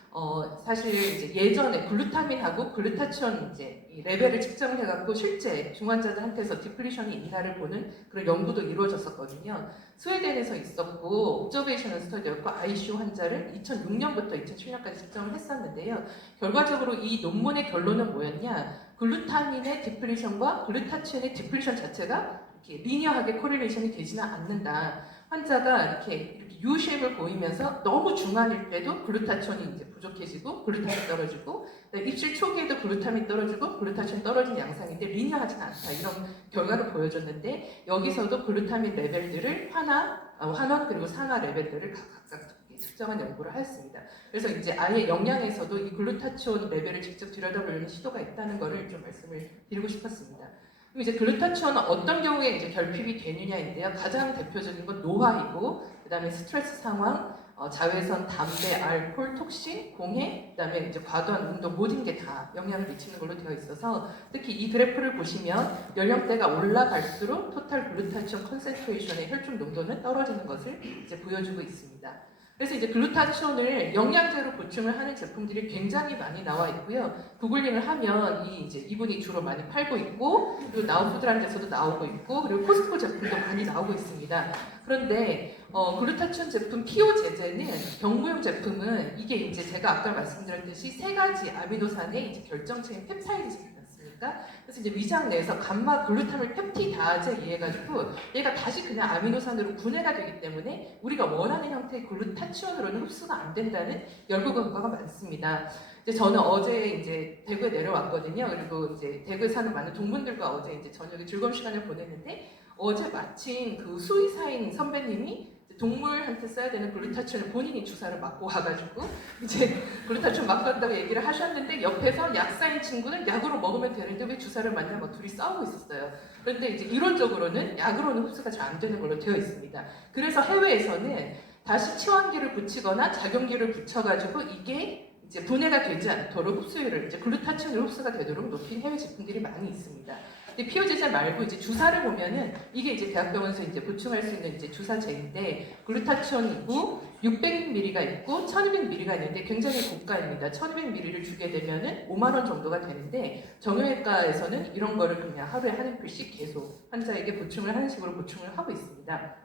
사실 이제 예전에 글루타민하고 글루타치온 이제 이 레벨을 측정을 해갖고 실제 중환자들한테서 디플리션이 있나를 보는 그런 연구도 이루어졌었거든요. 스웨덴에서 있었고 옵저베이셔널 스터디였고 ICU 환자를 2006년부터 2007년까지 측정을 했었는데요. 결과적으로 이 논문의 결론은 뭐였냐? 글루타민의 디플리션과 글루타치온의 디플리션 자체가 이렇게 리니어하게 코릴레이션이 되지는 않는다. 환자가 이렇게 U-쉐입을 보이면서 너무 중환일 때도 글루타치온이 이제 부족해지고 글루타민 떨어지고, 입실 초기에도 글루타민 떨어지고 글루타치온 떨어진 양상인데 리니어하지는 않다, 이런 결과를 보여줬는데, 여기서도 글루타민 레벨들을 환원 그리고 산화 레벨들을 각각 측정한 연구를 하였습니다. 그래서 이제 아예 영양에서도 이 글루타치온 레벨을 직접 들여다보려는 시도가 있다는 것을 좀 말씀을 드리고 싶었습니다. 그럼 이제 글루타치온은 어떤 경우에 이제 결핍이 되느냐인데요. 가장 대표적인 건 노화이고, 그다음에 스트레스 상황, 자외선, 담배, 알코올, 톡신, 공해, 그다음에 이제 과도한 운동, 모든 게 다 영향을 미치는 걸로 되어 있어서, 특히 이 그래프를 보시면 연령대가 올라갈수록 토탈 글루타치온 컨센트레이션의 혈중 농도는 떨어지는 것을 이제 보여주고 있습니다. 그래서 이제 글루타치온을 영양제로 보충을 하는 제품들이 굉장히 많이 나와 있고요. 구글링을 하면 이분이 주로 많이 팔고 있고, 그리고 나우푸드라는 데서도 나오고 있고, 그리고 코스트코 제품도 많이 나오고 있습니다. 그런데 글루타치온 제품 피오 제제는, 경구용 제품은 이게 이제 제가 아까 말씀드렸듯이 세 가지 아미노산의 이제 결정체인 펩타이드지 않습니까? 그래서 이제 위장 내에서 감마 글루타밀 펩티다제 이해가지고 얘가 다시 그냥 아미노산으로 분해가 되기 때문에 우리가 원하는 형태의 글루타치온으로는 흡수가 안 된다는 연구 결과가 많습니다. 이제 저는 어제 이제 대구에 내려왔거든요. 그리고 이제 대구에 사는 많은 동문들과 어제 이제 저녁에 즐거운 시간을 보냈는데, 어제 마침 그 수의사인 선배님이 동물한테 써야 되는 글루타치온을 본인이 주사를 맞고 와가지고 이제 글루타치온 맞고 왔다고 얘기를 하셨는데, 옆에서 약사인 친구는 약으로 먹으면 되는데 왜 주사를 맞냐 막 둘이 싸우고 있었어요. 그런데 이제 이론적으로는 약으로는 흡수가 잘 안 되는 걸로 되어 있습니다. 그래서 해외에서는 다시 치환기를 붙이거나 작용기를 붙여가지고 이게 이제 분해가 되지 않도록 흡수율을, 이제 글루타치온을 흡수가 되도록 높인 해외 제품들이 많이 있습니다. 근데 피오 제제 말고 이제 주사를 보면은 이게 이제 대학병원에서 이제 보충할 수 있는 이제 주사제인데, 글루타치온이고 600mg가 있고 1200mg가 있는데 굉장히 고가입니다. 1200mg를 주게 되면은 5만 원 정도가 되는데, 정형외과에서는 이런 거를 그냥 하루에 한 앰플씩 계속 환자에게 보충을 하는 식으로 보충을 하고 있습니다.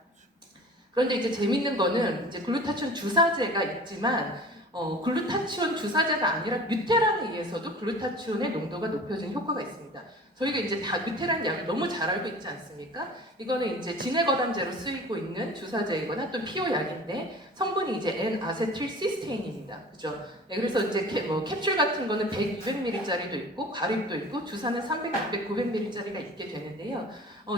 그런데 이제 재밌는 거는 이제 글루타치온 주사제가 있지만 글루타치온 주사제가 아니라 뮤테란에 의해서도 글루타치온의 농도가 높여지는 효과가 있습니다. 저희가 이제 다 뮤테란 약을 너무 잘 알고 있지 않습니까? 이거는 이제 진해거담제로 쓰이고 있는 주사제이거나 또 피오 약인데, 성분이 이제 N-아세틸시스테인입니다. 그죠? 네, 그래서 이제 캡슐 같은 거는 100, 200ml짜리도 있고, 과립도 있고, 주사는 300, 600, 900ml짜리가 있게 되는데요.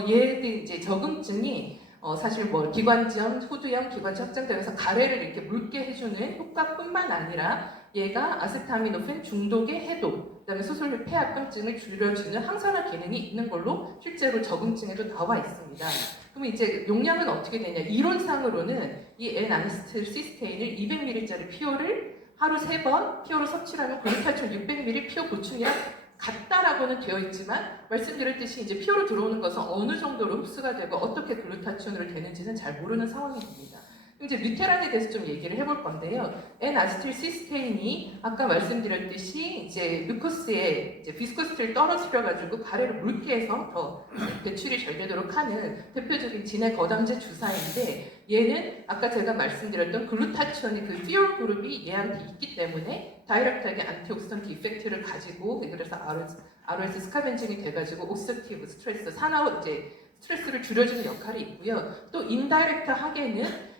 얘들 이제 적응증이 사실 기관지염, 후두염, 기관지 확장되면서 가래를 이렇게 묽게 해주는 효과뿐만 아니라 얘가 아세타미노펜 중독의 해독, 그다음에 수술률 폐합병증을 줄여주는 항산화 기능이 있는 걸로 실제로 적응증에도 나와 있습니다. 그럼 이제 용량은 어떻게 되냐? 이론상으로는 이 N-아세틸시스테인을 200ml짜리 피오를 하루 3번 피오로 섭취를 하면 글루타치온 600ml 피오 보충이랑 같다라고는 되어 있지만, 말씀드렸듯이 이제 피오로 들어오는 것은 어느 정도로 흡수가 되고 어떻게 글루타치온으로 되는지는 잘 모르는 상황이 됩니다. 이제 뮤테란에 대해서 좀 얘기를 해볼 건데요. N-아세틸시스테인이 아까 말씀드렸듯이 이제 뮤커스에 이제 비스코시티를 떨어뜨려가지고 가래를 묽게 해서 더 배출이 잘 되도록 하는 대표적인 진해 거담제 주사인데, 얘는 아까 제가 말씀드렸던 글루타치온의 그 피올 그룹이 얘한테 있기 때문에 다이렉트하게 안티옥시던트 이펙트를 가지고, 그래서 ROS 스카벤징이 돼가지고 옥시다티브 스트레스, 산화 이제 스트레스를 줄여주는 역할이 있고요. 또 인다이렉트하게는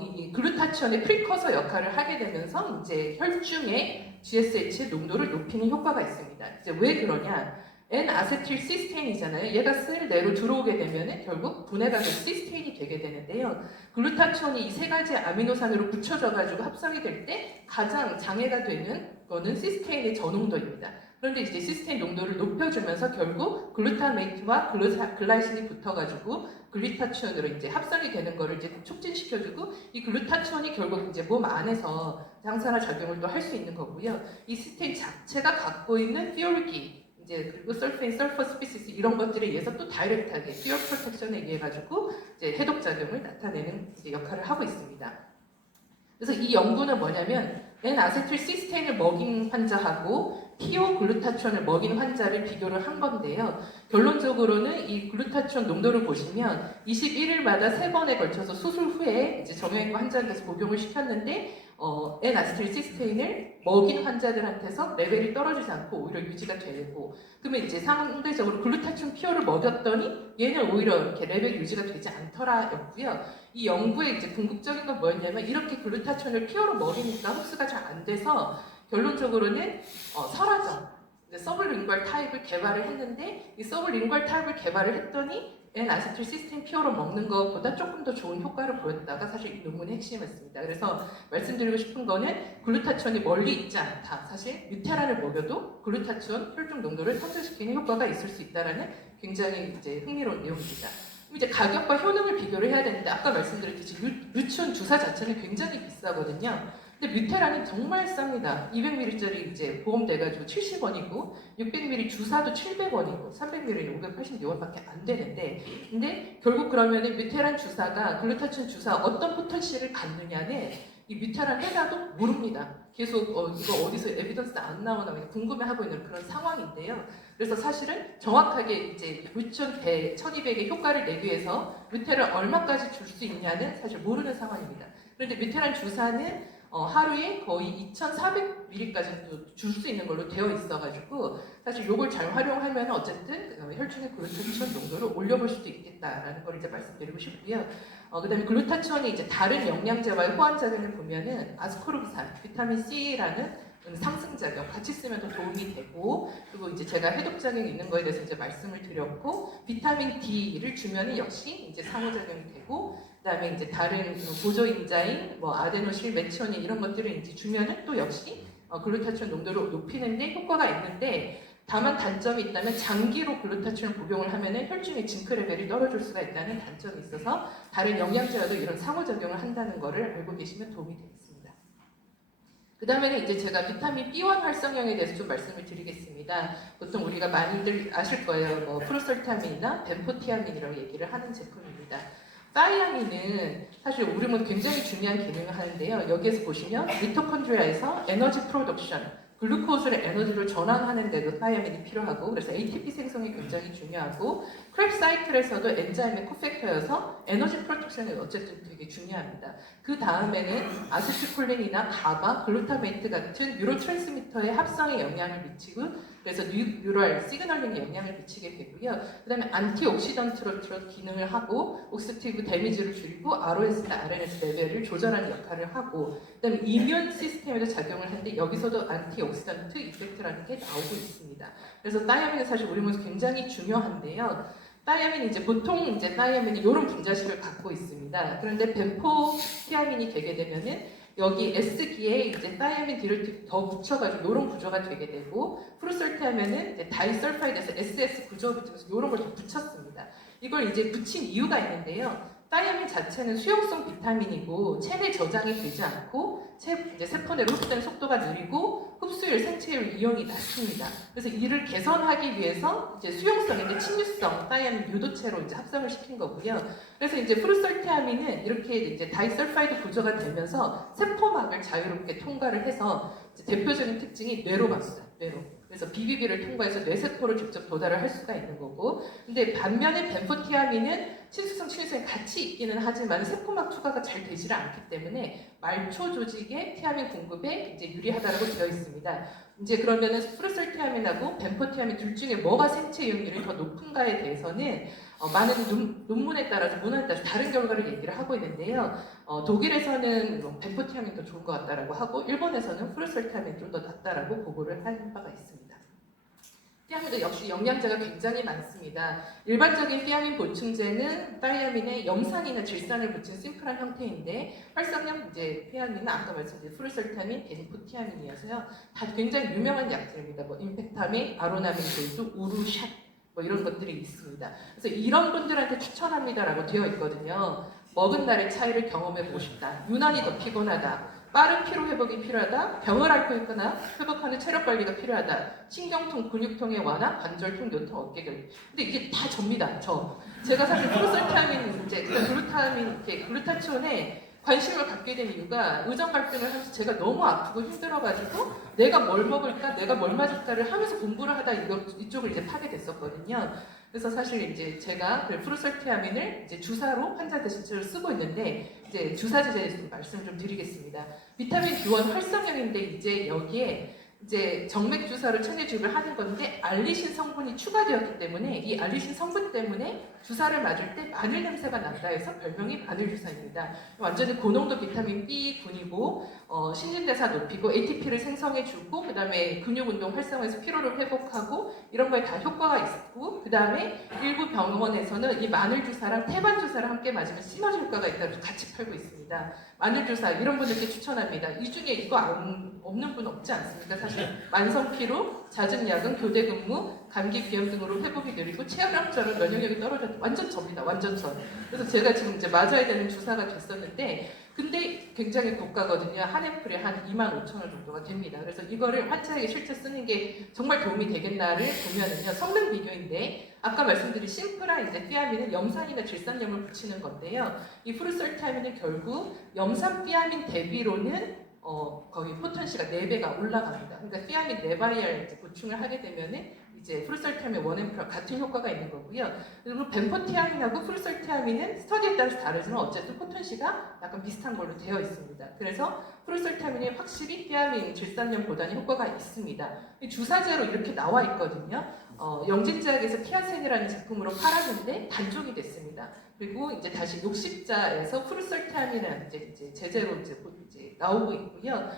이 글루타치온의 프리커서 역할을 하게 되면서 이제 혈중의 GSH의 농도를 높이는 효과가 있습니다. 이제 왜 그러냐? N-아세틸시스테인이잖아요. 얘가 셀 내로 들어오게 되면 결국 분해가 돼서 시스테인이 되게 되는데요. 글루타치온이 이 세 가지 아미노산으로 붙여져 가지고 합성이 될 때 가장 장애가 되는 거는 시스테인의 저농도입니다. 그런데 이제 시스테인 농도를 높여주면서 결국 글루타메이트와 글라이신이 붙어가지고 글루타치온으로 이제 합성이 되는 거를 이제 촉진시켜주고 이 글루타치온이 결국 이제 몸 안에서 항산화 작용을 또 할 수 있는 거고요. 이 시스테인 자체가 갖고 있는 피올기 이제 그리고 설페인, 설퍼 스피시스 이런 것들에 의해서 또 다이렉트하게 피어 프로텍션에 의해 가지고 이제 해독 작용을 나타내는 이제 역할을 하고 있습니다. 그래서 이 연구는 뭐냐면 N-아세틸 시스테인을 먹인 환자하고 피오 글루타치온을 먹인 환자를 비교를 한 건데요. 결론적으로는 이 글루타치온 농도를 보시면 21일마다 3번에 걸쳐서 수술 후에 이제 정형외과 환자한테서 복용을 시켰는데 N-아세틸 시스테인을 먹인 환자들한테서 레벨이 떨어지지 않고 오히려 유지가 되고, 그러면 이제 상대적으로 글루타치온 피오를 먹였더니 얘는 오히려 이렇게 레벨 유지가 되지 않더라였고요. 이 연구의 이제 궁극적인 건 뭐였냐면 이렇게 글루타치온을 피오로 먹이니까 흡수가 잘 안 돼서 결론적으로는 설화점, 서블링괄 타입을 개발을 했는데 이 서블링괄 타입을 개발을 했더니 N-아세틸 시스테인 피오로 먹는 것보다 조금 더 좋은 효과를 보였다가 사실 이 논문의 핵심이었습니다. 그래서 말씀드리고 싶은 거는 글루타치온이 멀리 있지 않다. 사실 뮤테란을 먹여도 글루타치온 혈중 농도를 상승시키는 효과가 있을 수 있다라는 굉장히 이제 흥미로운 내용입니다. 그럼 이제 가격과 효능을 비교를 해야 되는데 아까 말씀드렸듯이 루치온 주사 자체는 굉장히 비싸거든요. 근데 뮤테란은 정말 쌉니다. 200ml짜리 이제 보험돼가지고 70원이고 600ml 주사도 700원이고 300ml는 586원밖에 안 되는데, 근데 결국 그러면은 뮤테란 주사가 글루타치온 주사 어떤 포텐시를 갖느냐는 이 뮤테란 해놔도 모릅니다. 계속 이거 어디서 에비던스 안 나오나 그냥 궁금해하고 있는 그런 상황인데요. 그래서 사실은 정확하게 이제 루치온 1200의 효과를 내기 위해서 뮤테란 얼마까지 줄 수 있냐는 사실 모르는 상황입니다. 그런데 뮤테란 주사는 하루에 거의 2,400ml까지도 줄 수 있는 걸로 되어 있어가지고 사실 이걸 잘 활용하면 어쨌든 혈중의 글루타치온 농도를 올려볼 수도 있겠다라는 걸 이제 말씀드리고 싶고요. 그다음에 글루타치온이 이제 다른 영양제와의 호환 작용을 보면은 아스코르비산, 비타민 C라는 상승작용 같이 쓰면 더 도움이 되고, 그리고 이제 제가 해독작용이 있는 거에 대해서 이제 말씀을 드렸고, 비타민 D를 주면은 역시 이제 상호작용이 되고, 그다음에 이제 다른 보조인자인 아데노실, 메치오닌 이런 것들을 이제 주면은 또 역시 글루타치온 농도를 높이는데 효과가 있는데, 다만 단점이 있다면 장기로 글루타치온 복용을 하면은 혈중의 징크 레벨이 떨어질 수가 있다는 단점이 있어서 다른 영양제와도 이런 상호작용을 한다는 것을 알고 계시면 도움이 되겠습니다. 그 다음에는 이제 제가 비타민 B1 활성형에 대해서 좀 말씀을 드리겠습니다. 보통 우리가 많이들 아실 거예요. 프로설타민이나 벤포티아민이라고 얘기를 하는 제품입니다. 사이아민은 사실 우리 몸에 굉장히 중요한 기능을 하는데요. 여기에서 보시면 미토콘드리아에서 에너지 프로덕션, 글루코즈를 에너지로 전환하는 데도 사이아민이 필요하고, 그래서 ATP 생성이 굉장히 중요하고, 크랩 사이클에서도 엔자임의 코팩터여서 에너지 프로덕션이 어쨌든 되게 중요합니다. 그 다음에는 아세틸콜린이나 가바, 글루타메이트 같은 뉴로트랜스미터의 합성에 영향을 미치고, 그래서 뉴럴 시그널링에 영향을 미치게 되고요. 그 다음에 안티옥시던트로 기능을 하고 옥시티브 데미지를 줄이고 ROS나 RNS 레벨을 조절하는 역할을 하고, 그 다음에 이뮨 시스템에도 작용을 하는데 여기서도 안티옥시던트 이펙트라는 게 나오고 있습니다. 그래서 다이아민은 사실 우리 몸에서 굉장히 중요한데요. 다이아민이 이제 보통 이제 다이아민이 이런 분자식을 갖고 있습니다. 그런데 벤포티아민이 되게 되면은 여기 S기에 이제 다이아민 D를 더 붙여가지고 이런 구조가 되게 되고, 프로설타민은 이제 다이설파이드에서 SS 구조를 붙여서 이런 걸 더 붙였습니다. 이걸 이제 붙인 이유가 있는데요. 다이아민 자체는 수용성 비타민이고 체내 저장이 되지 않고 이제 세포 내로 흡수되는 속도가 느리고 흡수율, 생체율, 이온이 낮습니다. 그래서 이를 개선하기 위해서 이제 수용성인데 침유성 다이아민 유도체로 이제 합성을 시킨 거고요. 그래서 이제 프로설티아민은 이렇게 이제 다이설파이드 구조가 되면서 세포막을 자유롭게 통과를 해서 이제 대표적인 특징이 뇌로 갔어요. 뇌로. 그래서 BBB를 통과해서 뇌세포를 직접 도달을 할 수가 있는 거고, 근데 반면에 벤포티아민은 친수성, 친유성이 같이 있기는 하지만 세포막 투과가 잘 되지를 않기 때문에 말초 조직의 티아민 공급에 이제 유리하다라고 되어 있습니다. 이제 그러면은 프로설티아민하고 벤포티아민 둘 중에 뭐가 생체 이용률이 더 높은가에 대해서는 많은 논문에 따라서 문헌에 따라서 다른 결과를 얘기를 하고 있는데요. 독일에서는 벤포티아민이 더 좋은 것 같다라고 하고, 일본에서는 프로설티아민이 좀 더 낫다라고 보고를 한 바가 있습니다. 피아민도 역시 영양제가 굉장히 많습니다. 일반적인 피아민 보충제는 다이아민에 염산이나 질산을 붙인 심플한 형태인데 활성형 이제 피아민은 아까 말씀드린 프루설타민, 벤포티아민이어서요. 다 굉장히 유명한 약들입니다. 뭐 임팩타민, 아로나민 골드, 우루샷 뭐 이런 것들이 있습니다. 그래서 이런 분들한테 추천합니다라고 되어 있거든요. 먹은 날의 차이를 경험해보고 싶다. 유난히 더 피곤하다. 빠른 피로 회복이 필요하다. 병을 앓고 있거나 회복하는 체력 관리가 필요하다. 신경통, 근육통의 완화, 관절통, 요통, 어깨결. 근데 이게 다 접니다. 제가 사실 프로설타민 이제 글루타치온에 관심을 갖게 된 이유가 의정 갈등을 하면서 제가 너무 아프고 힘들어가지고 내가 뭘 먹을까, 내가 뭘 맞을까를 하면서 공부를 하다 이쪽을 이제 파게 됐었거든요. 그래서 사실 이제 제가 그 프로설티아민을 이제 주사로 환자한테 실제로 쓰고 있는데 이제 주사제에 대해서 말씀을 좀 드리겠습니다. 비타민 B1 활성형인데 이제 여기에 이제 정맥 주사로 체내 주입을 하는 건데 알리신 성분이 추가되었기 때문에 이 알리신 성분 때문에 주사를 맞을 때 마늘 냄새가 난다 해서 별명이 마늘 주사입니다. 완전히 고농도 비타민 B군이고 신진대사 높이고 ATP를 생성해주고 그 다음에 근육운동 활성화해서 피로를 회복하고 이런 거에 다 효과가 있고 그 다음에 일부 병원에서는 이 마늘 주사랑 태반 주사를 함께 맞으면 시너지 효과가 있다고 같이 팔고 있습니다. 마늘 주사 이런 분들께 추천합니다. 이 중에 이거 없는 분 없지 않습니까? 사실 만성 피로, 잦은 야근, 교대 근무, 감기, 비염 등으로 회복이 느리고 체압력저는 면역력이 떨어졌다. 완전 접니다. 완전 전. 그래서 제가 지금 이제 맞아야 되는 주사가 됐었는데 근데 굉장히 고가거든요. 한 앰플에 한 25,000원 정도가 됩니다. 그래서 이거를 환자에게 실제 쓰는 게 정말 도움이 되겠나를 보면은요. 성능 비교인데 아까 말씀드린 심플한 이제 피아민은 염산이나 질산염을 붙이는 건데요. 이 프루설타민은 결국 염산 피아민 대비로는 거의 포텐시가 4배가 올라갑니다. 그러니까 피아민 4바리알 보충을 하게 되면은 이제 프루설티아민 1앰프랑 같은 효과가 있는 거고요. 그리고 벤포티아민하고 프루설티아민은 스터디에 따라서 다르지만 어쨌든 포텐시가 약간 비슷한 걸로 되어 있습니다. 그래서 프루설티아민이 확실히 피아민 질산염보다는 효과가 있습니다. 주사제로 이렇게 나와 있거든요. 영진제약에서 티아센이라는 제품으로 팔았는데 단종이 됐습니다. 그리고 이제 다시 60자에서 프루설티아민이라는 이제 제재로 이제 나오고 있고요.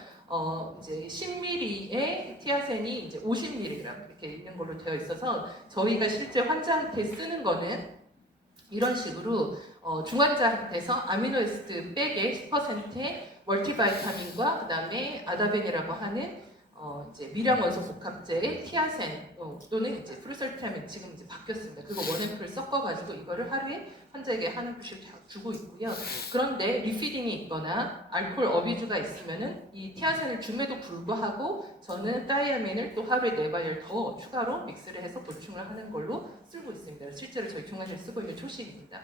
이제 10ml의 티아센이 이제 50mg 이렇게 있는 걸로 되어 있어서 저희가 실제 환자한테 쓰는 거는 이런 식으로 중환자한테서 아미노에시드 백의 10%의 멀티바이타민과 그 다음에 아다벤이라고 하는 이제 미량 원소 복합제의 티아센 또는 이제 프루설티아민 지금 이제 바뀌었습니다. 그리고 원앰플을 섞어가지고 이거를 하루에 환자에게 한 앰플씩 주고 있고요. 그런데 리피딩이 있거나 알코올 어비주가 있으면은 이 티아센을 줌에도 불구하고 저는 다이아민을 또 하루에 4바리알 더 추가로 믹스를 해서 보충을 하는 걸로 쓰고 있습니다. 실제로 저희 중환자에 쓰고 있는 초식입니다.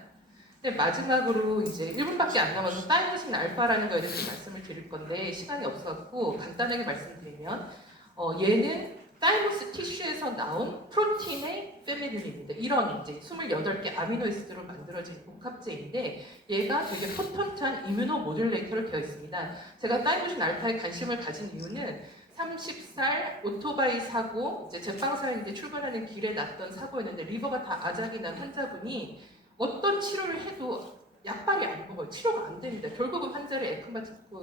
근데 마지막으로 이제 1분밖에 안 남아서 타이머신 알파라는 거에 대해서 말씀을 드릴 건데 시간이 없어갖고 간단하게 말씀드리면 얘는 타이머스 티슈에서 나온 프로틴의 패밀리입니다. 이런 이제 28개 아미노에시드로 만들어진 복합제인데 얘가 되게 포턴트한 이뮤노 모듈레이터로 되어 있습니다. 제가 타이머신 알파에 관심을 가진 이유는 30살 오토바이 사고 이제 제빵사인데 출근하는 길에 났던 사고였는데 리버가 다 아작이 난 환자분이 어떤 치료를 해도 약발이 안 먹어요. 치료가 안 됩니다. 결국은 환자를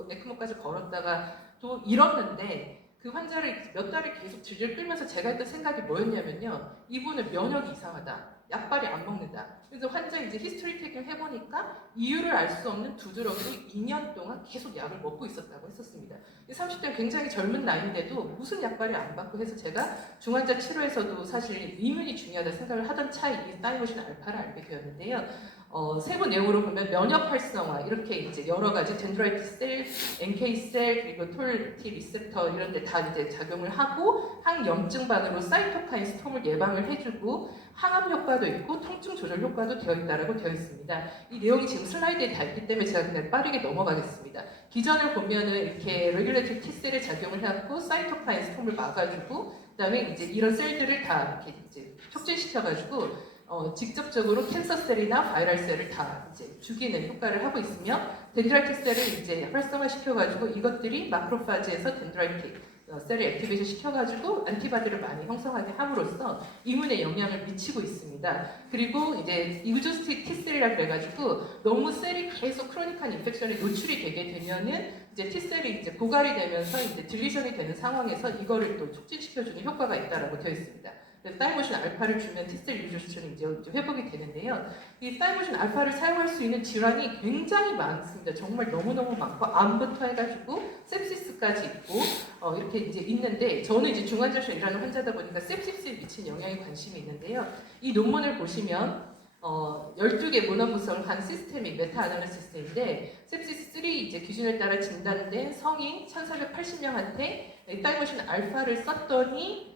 에크모까지 걸었다가 또 잃었는데 그 환자를 몇 달을 계속 질질 끌면서 제가 했던 생각이 뭐였냐면요. 이분은 면역이 이상하다. 약발이 안 먹는다. 그래서 환자 이제 히스토리 태깅 해보니까 이유를 알 수 없는 두드러기로 2년 동안 계속 약을 먹고 있었다고 했었습니다. 30대는 굉장히 젊은 나이인데도 무슨 약발이 안 받고 해서 제가 중환자 치료에서도 사실 이문이 중요하다 생각을 하던 차에 이 타이머신 알파를 알게 되었는데요. 세부 내용으로 보면 면역 활성화 이렇게 이제 여러 가지 덴드라이트 셀, NK 셀 그리고 톨T 리셉터 이런 데 다 이제 작용을 하고 항염증반으로 사이토카인 스톰을 예방을 해주고 항암 효과도 있고 통증 조절 효과도 되어 있다라고 되어 있습니다. 이 내용이 지금 슬라이드에 다 있기 때문에 제가 그냥 빠르게 넘어가겠습니다. 기전을 보면은 이렇게 레귤레이터리 T셀의 작용을 해갖고 사이토카인 스톰을 막아주고 그다음에 이제 이런 셀들을 다 이렇게 이제 촉진시켜가지고 직접적으로 캔서 셀이나 바이럴 셀을 다 이제 죽이는 효과를 하고 있으며 덴드라이틱 셀을 이제 활성화시켜가지고 이것들이 마크로파지에서 덴드라이틱 셀을 액티베이션 시켜가지고 안티바디를 많이 형성하게 함으로써 이문에 영향을 미치고 있습니다. 그리고 이제 이그조스틱 T셀이라 그래가지고 너무 셀이 계속 크로닉한 인펙션에 노출이 되게 되면은 이제 T셀이 이제 고갈이 되면서 이제 딜리션이 되는 상황에서 이거를 또 촉진시켜주는 효과가 있다라고 되어 있습니다. 그래서 사이모신 알파를 주면 T셀 유저 수준이 이제 회복이 되는데요. 이 사이모신 알파를 사용할 수 있는 질환이 굉장히 많습니다. 정말 너무너무 많고 암부터 해가지고 sepsis까지 있고 이렇게 이제 있는데 저는 이제 중환자실에 일하는 환자다 보니까 sepsis에 미친 영향에 관심이 있는데요. 이 논문을 보시면 12개 문헌분석을 한 시스템이 메타 아날리시스인데 sepsis 3 이제 기준에 따라 진단된 성인 1,480명한테 사이모신 알파를 썼더니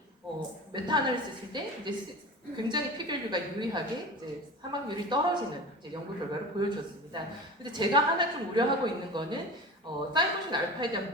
메타 아날리시스인데 이제 굉장히 피밸류가 유의하게 이제 사망률이 떨어지는 이제 연구 결과를 보여줬습니다. 근데 제가 하나 좀 우려하고 있는 거는 사이모신 알파에 대한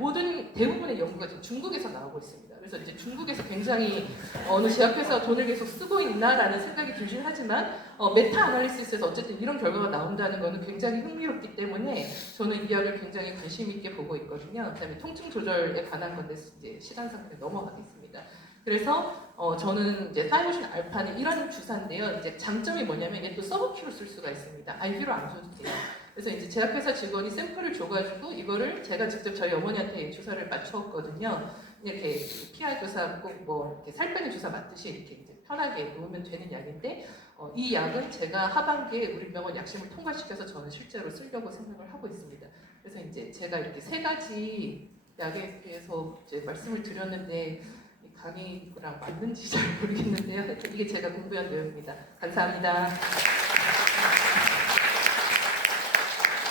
대부분의 연구가 지금 중국에서 나오고 있습니다. 그래서 이제 중국에서 굉장히 어느 제약회사가 돈을 계속 쓰고 있나라는 생각이 들긴 하지만 메타 아날리시스에서 어쨌든 이런 결과가 나온다는 것은 굉장히 흥미롭기 때문에 저는 이 약을 굉장히 관심 있게 보고 있거든요. 그다음에 통증 조절에 관한 건데 이제 시간상 넘어가겠습니다. 그래서 저는 이제 사이모신 알파는 이런 주사인데요. 이제 장점이 뭐냐면 얘 또 서브큐로 쓸 수가 있습니다. IV로 안 줘도 돼요. 그래서 이제 제약회사 직원이 샘플을 줘가지고 이거를 제가 직접 저희 어머니한테 주사를 맞추었거든요. 이렇게 피하 주사 꼭 뭐 이렇게 살 빼는 주사 맞듯이 이렇게 이제 편하게 놓으면 되는 약인데 이 약은 제가 하반기에 우리 병원 약심을 통과시켜서 저는 실제로 쓰려고 생각을 하고 있습니다. 그래서 이제 제가 이렇게 3가지 약에 대해서 이제 말씀을 드렸는데 이 강의랑 맞는지 잘 모르겠는데요. 이게 제가 공부한 내용입니다. 감사합니다.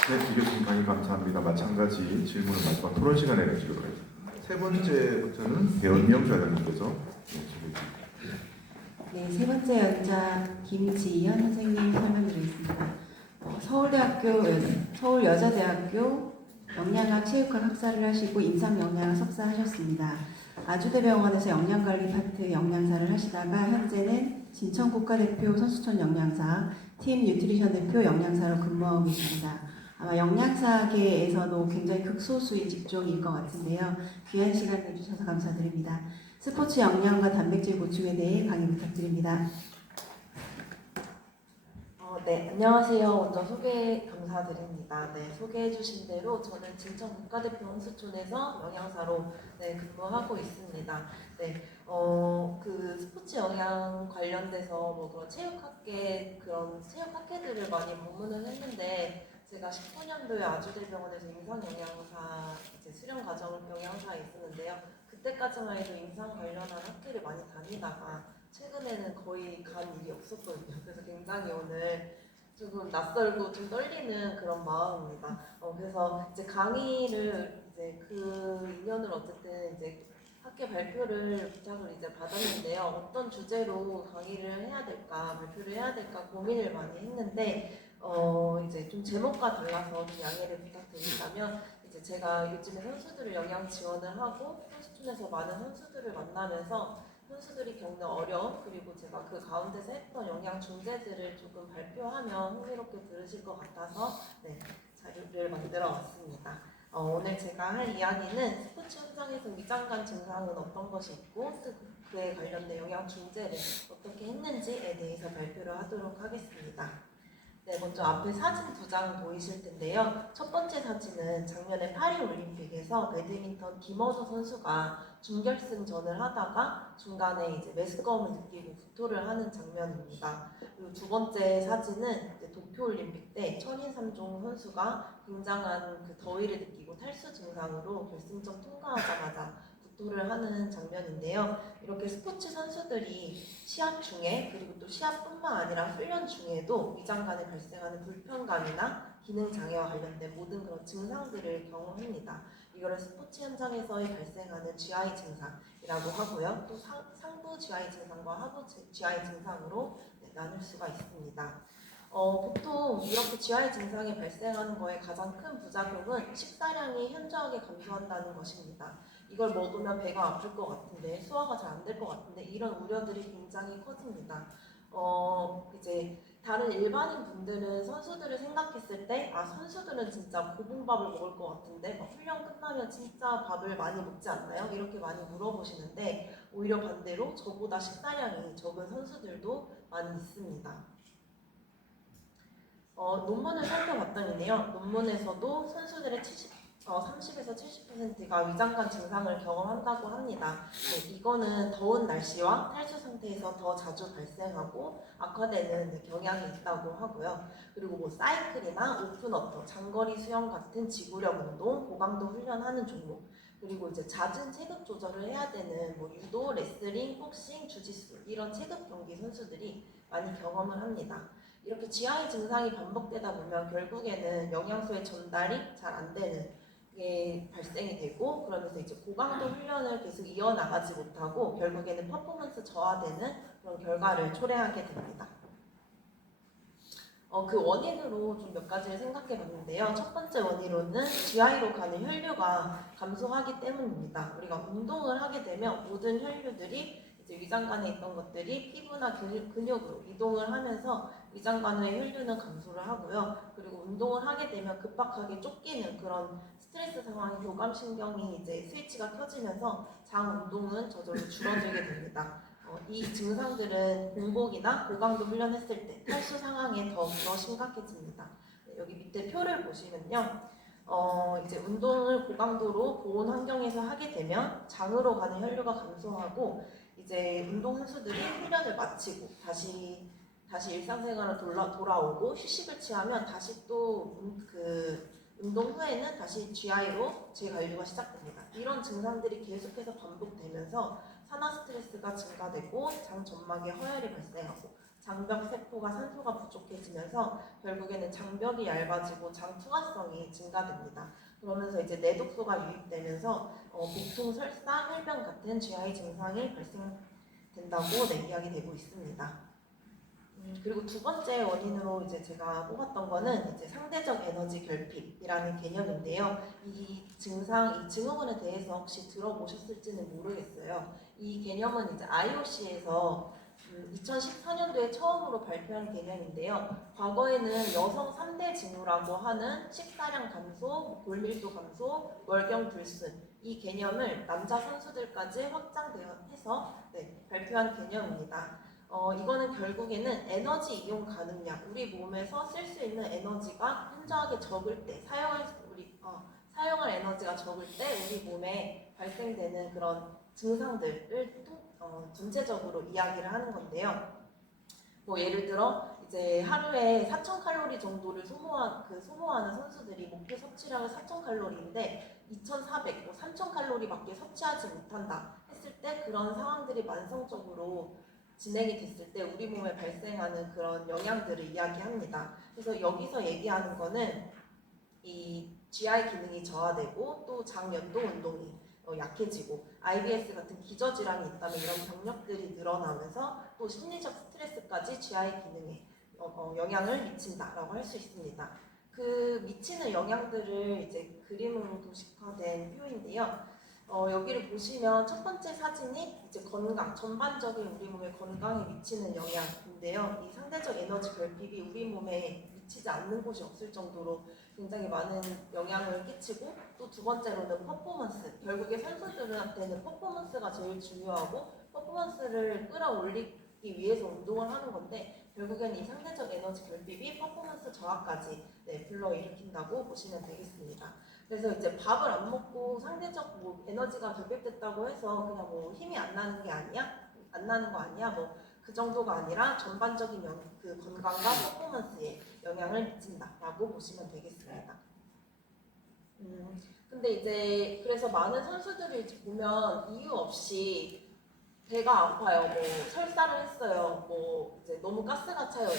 네, 비교팀 강의 감사합니다. 마찬가지 질문을 마지막 토론 시간에 가지도록 하겠습니다. 세 번째부터는 배원명 조장님께서 네, 세 번째 연자 김지연 선생님 설명드리겠습니다. 서울여자대학교 영양학 체육학 학사를 하시고 임상영양학 석사하셨습니다. 아주대병원에서 영양관리 파트 영양사를 하시다가 현재는 진천 국가대표 선수촌 영양사, 팀 뉴트리션 대표 영양사로 근무하고 계십니다. 아마 영양사계에서도 굉장히 극소수인 직종일 것 같은데요. 귀한 시간 내주셔서 감사드립니다. 스포츠 영양과 단백질 보충에 대해 강의 부탁드립니다. 네, 안녕하세요. 먼저 소개 감사드립니다. 네, 소개해 주신 대로 저는 진천 국가대표 선수촌에서 영양사로 근무하고 있습니다. 네, 그 스포츠 영양 관련돼서 뭐 그런 그런 체육학회들을 많이 방문을 했는데 제가 19년도에 아주대병원에서 임상영양사 수련 과정을 영양사에 있었는데요. 그때까지만 해도 임상 관련한 학회를 많이 다니다가 최근에는 거의 간 일이 없었거든요. 그래서 굉장히 오늘 조금 낯설고 좀 떨리는 그런 마음입니다. 그래서 이제 강의를 그 인연으로 어쨌든 학회 발표를 부탁을 받았는데요. 어떤 주제로 강의를 해야 될까, 발표를 해야 될까 고민을 많이 했는데 좀 제목과 달라서 좀 양해를 부탁드린다면 제가 요즘에 선수들을 영양 지원을 하고 선수촌에서 많은 선수들을 만나면서 선수들이 겪는 어려움 그리고 제가 그 가운데서 했던 영양 중재들을 조금 발표하면 흥미롭게 들으실 것 같아서 자료를 만들어 왔습니다. 오늘 제가 할 이야기는 스포츠 현장에서 위장관 증상은 어떤 것이 있고 그에 관련된 영양 중재를 어떻게 했는지에 대해서 발표를 하도록 하겠습니다. 네, 먼저 앞에 사진 2장 보이실 텐데요. 첫 번째 사진은 작년에 파리올림픽에서 배드민턴 김어서 선수가 준결승전을 하다가 중간에 메스꺼움을 느끼고 구토를 하는 장면입니다. 그리고 두 번째 사진은 도쿄올림픽 때 천인삼종 선수가 굉장한 그 더위를 느끼고 탈수 증상으로 결승전 통과하자마자 구토를 하는 장면인데요. 이렇게 스포츠 선수들이 시합 중에 그리고 또 시합뿐만 아니라 훈련 중에도 위장관에 발생하는 불편감이나 기능 장애와 관련된 모든 그런 증상들을 경험합니다. 이거를 스포츠 현장에서의 발생하는 GI 증상이라고 하고요. 또 상부 GI 증상과 하부 GI 증상으로 나눌 수가 있습니다. 보통 이렇게 GI 증상이 발생하는 거에 가장 큰 부작용은 식사량이 현저하게 감소한다는 것입니다. 이걸 먹으면 배가 아플 것 같은데 소화가 잘 안 될 것 같은데 이런 우려들이 굉장히 커집니다. 다른 일반인 분들은 선수들을 생각했을 때 선수들은 진짜 고봉밥을 먹을 것 같은데 훈련 끝나면 진짜 밥을 많이 먹지 않나요? 이렇게 많이 물어보시는데 오히려 반대로 저보다 식사량이 적은 선수들도 많이 있습니다. 논문을 살펴봤더니요. 논문에서도 선수들의 30에서 70%가 위장관 증상을 경험한다고 합니다. 네, 이거는 더운 날씨와 탈수 상태에서 더 자주 발생하고 악화되는 경향이 있다고 하고요. 그리고 뭐 사이클이나 오픈워터, 장거리 수영 같은 지구력 운동, 고강도 훈련하는 종목, 그리고 이제 잦은 체급 조절을 해야 되는 뭐 유도, 레슬링, 복싱, 주짓수 이런 체급 경기 선수들이 많이 경험을 합니다. 이렇게 GI 증상이 반복되다 보면 결국에는 영양소의 전달이 잘 안 되는 게 발생이 되고, 그러면서 이제 고강도 훈련을 계속 이어나가지 못하고 결국에는 퍼포먼스 저하되는 그런 결과를 초래하게 됩니다. 그 원인으로 좀 몇 가지를 생각해 봤는데요. 첫 번째 원인으로는 GI로 가는 혈류가 감소하기 때문입니다. 우리가 운동을 하게 되면 모든 혈류들이 이제 위장관에 있던 것들이 피부나 근육으로 이동을 하면서 위장관의 혈류는 감소를 하고요. 그리고 운동을 하게 되면 급박하게 쫓기는 그런 스트레스 상황이 교감신경이 이제 스위치가 켜지면서 장 운동은 저절로 줄어들게 됩니다. 이 증상들은 공복이나 고강도 훈련했을 때 탈수 상황에 더 심각해집니다. 네, 여기 밑에 표를 보시면요. 이제 운동을 고강도로 고온 환경에서 하게 되면 장으로 가는 혈류가 감소하고, 이제 운동 선수들이 훈련을 마치고 다시 일상생활로 돌아오고 휴식을 취하면 다시 또 운동 후에는 다시 GI로 재관류가 시작됩니다. 이런 증상들이 계속해서 반복되면서 산화 스트레스가 증가되고 장 점막에 허혈이 발생하고 장벽 세포가 산소가 부족해지면서 결국에는 장벽이 얇아지고 장 투과성이 증가됩니다. 그러면서 이제 내독소가 유입되면서 복통, 설사, 혈변 같은 GI 증상이 발생된다고 이야기 되고 있습니다. 그리고 두 번째 원인으로 이제 제가 뽑았던 거는 이제 상대적 에너지 결핍이라는 개념인데요. 이 증후군에 대해서 혹시 들어보셨을지는 모르겠어요. 이 개념은 이제 IOC에서 2014년도에 처음으로 발표한 개념인데요. 과거에는 여성 3대 징후라고 하는 식사량 감소, 골밀도 감소, 월경 불순, 이 개념을 남자 선수들까지 확장해서 발표한 개념입니다. 이거는 결국에는 에너지 이용 가능량, 우리 몸에서 쓸 수 있는 에너지가 현저하게 적을 때, 사용할 에너지가 적을 때 우리 몸에 발생되는 그런 증상들을 전체적으로 이야기를 하는 건데요. 뭐 예를 들어 이제 하루에 4,000칼로리 정도를 소모하는 선수들이 목표 섭취량은 4,000칼로리인데 2,400, 3,000칼로리밖에 섭취하지 못한다 했을 때 그런 상황들이 만성적으로 진행이 됐을 때 우리 몸에 발생하는 그런 영향들을 이야기합니다. 그래서 여기서 얘기하는 거는 이 GI 기능이 저하되고 또 장 연동 운동이 약해지고 IBS 같은 기저질환이 있다면 이런 병력들이 늘어나면서 또 심리적 스트레스까지 GI 기능에 영향을 미친다라고 할 수 있습니다. 그 미치는 영향들을 이제 그림으로 도식화된 표인데요. 여기를 보시면 첫 번째 사진이 이제 건강, 전반적인 우리 몸의 건강에 미치는 영향인데요. 이 상대적 에너지 결핍이 우리 몸에 미치지 않는 곳이 없을 정도로 굉장히 많은 영향을 끼치고, 또 두 번째로는 퍼포먼스. 결국에 선수들한테는 퍼포먼스가 제일 중요하고 퍼포먼스를 끌어올리기 위해서 운동을 하는 건데 결국에는 이 상대적 에너지 결핍이 퍼포먼스 저하까지 불러일으킨다고 보시면 되겠습니다. 그래서 이제 밥을 안 먹고 상대적 뭐 에너지가 결핍됐다고 해서 그냥 뭐 힘이 안 나는 거 아니야? 뭐 그 정도가 아니라 전반적인 그 건강과 퍼포먼스에 영향을 미친다라고 보시면 되겠습니다. 근데 이제 그래서 많은 선수들을 보면 이유 없이 배가 아파요, 뭐 설사를 했어요, 뭐 이제 너무 가스가 차요,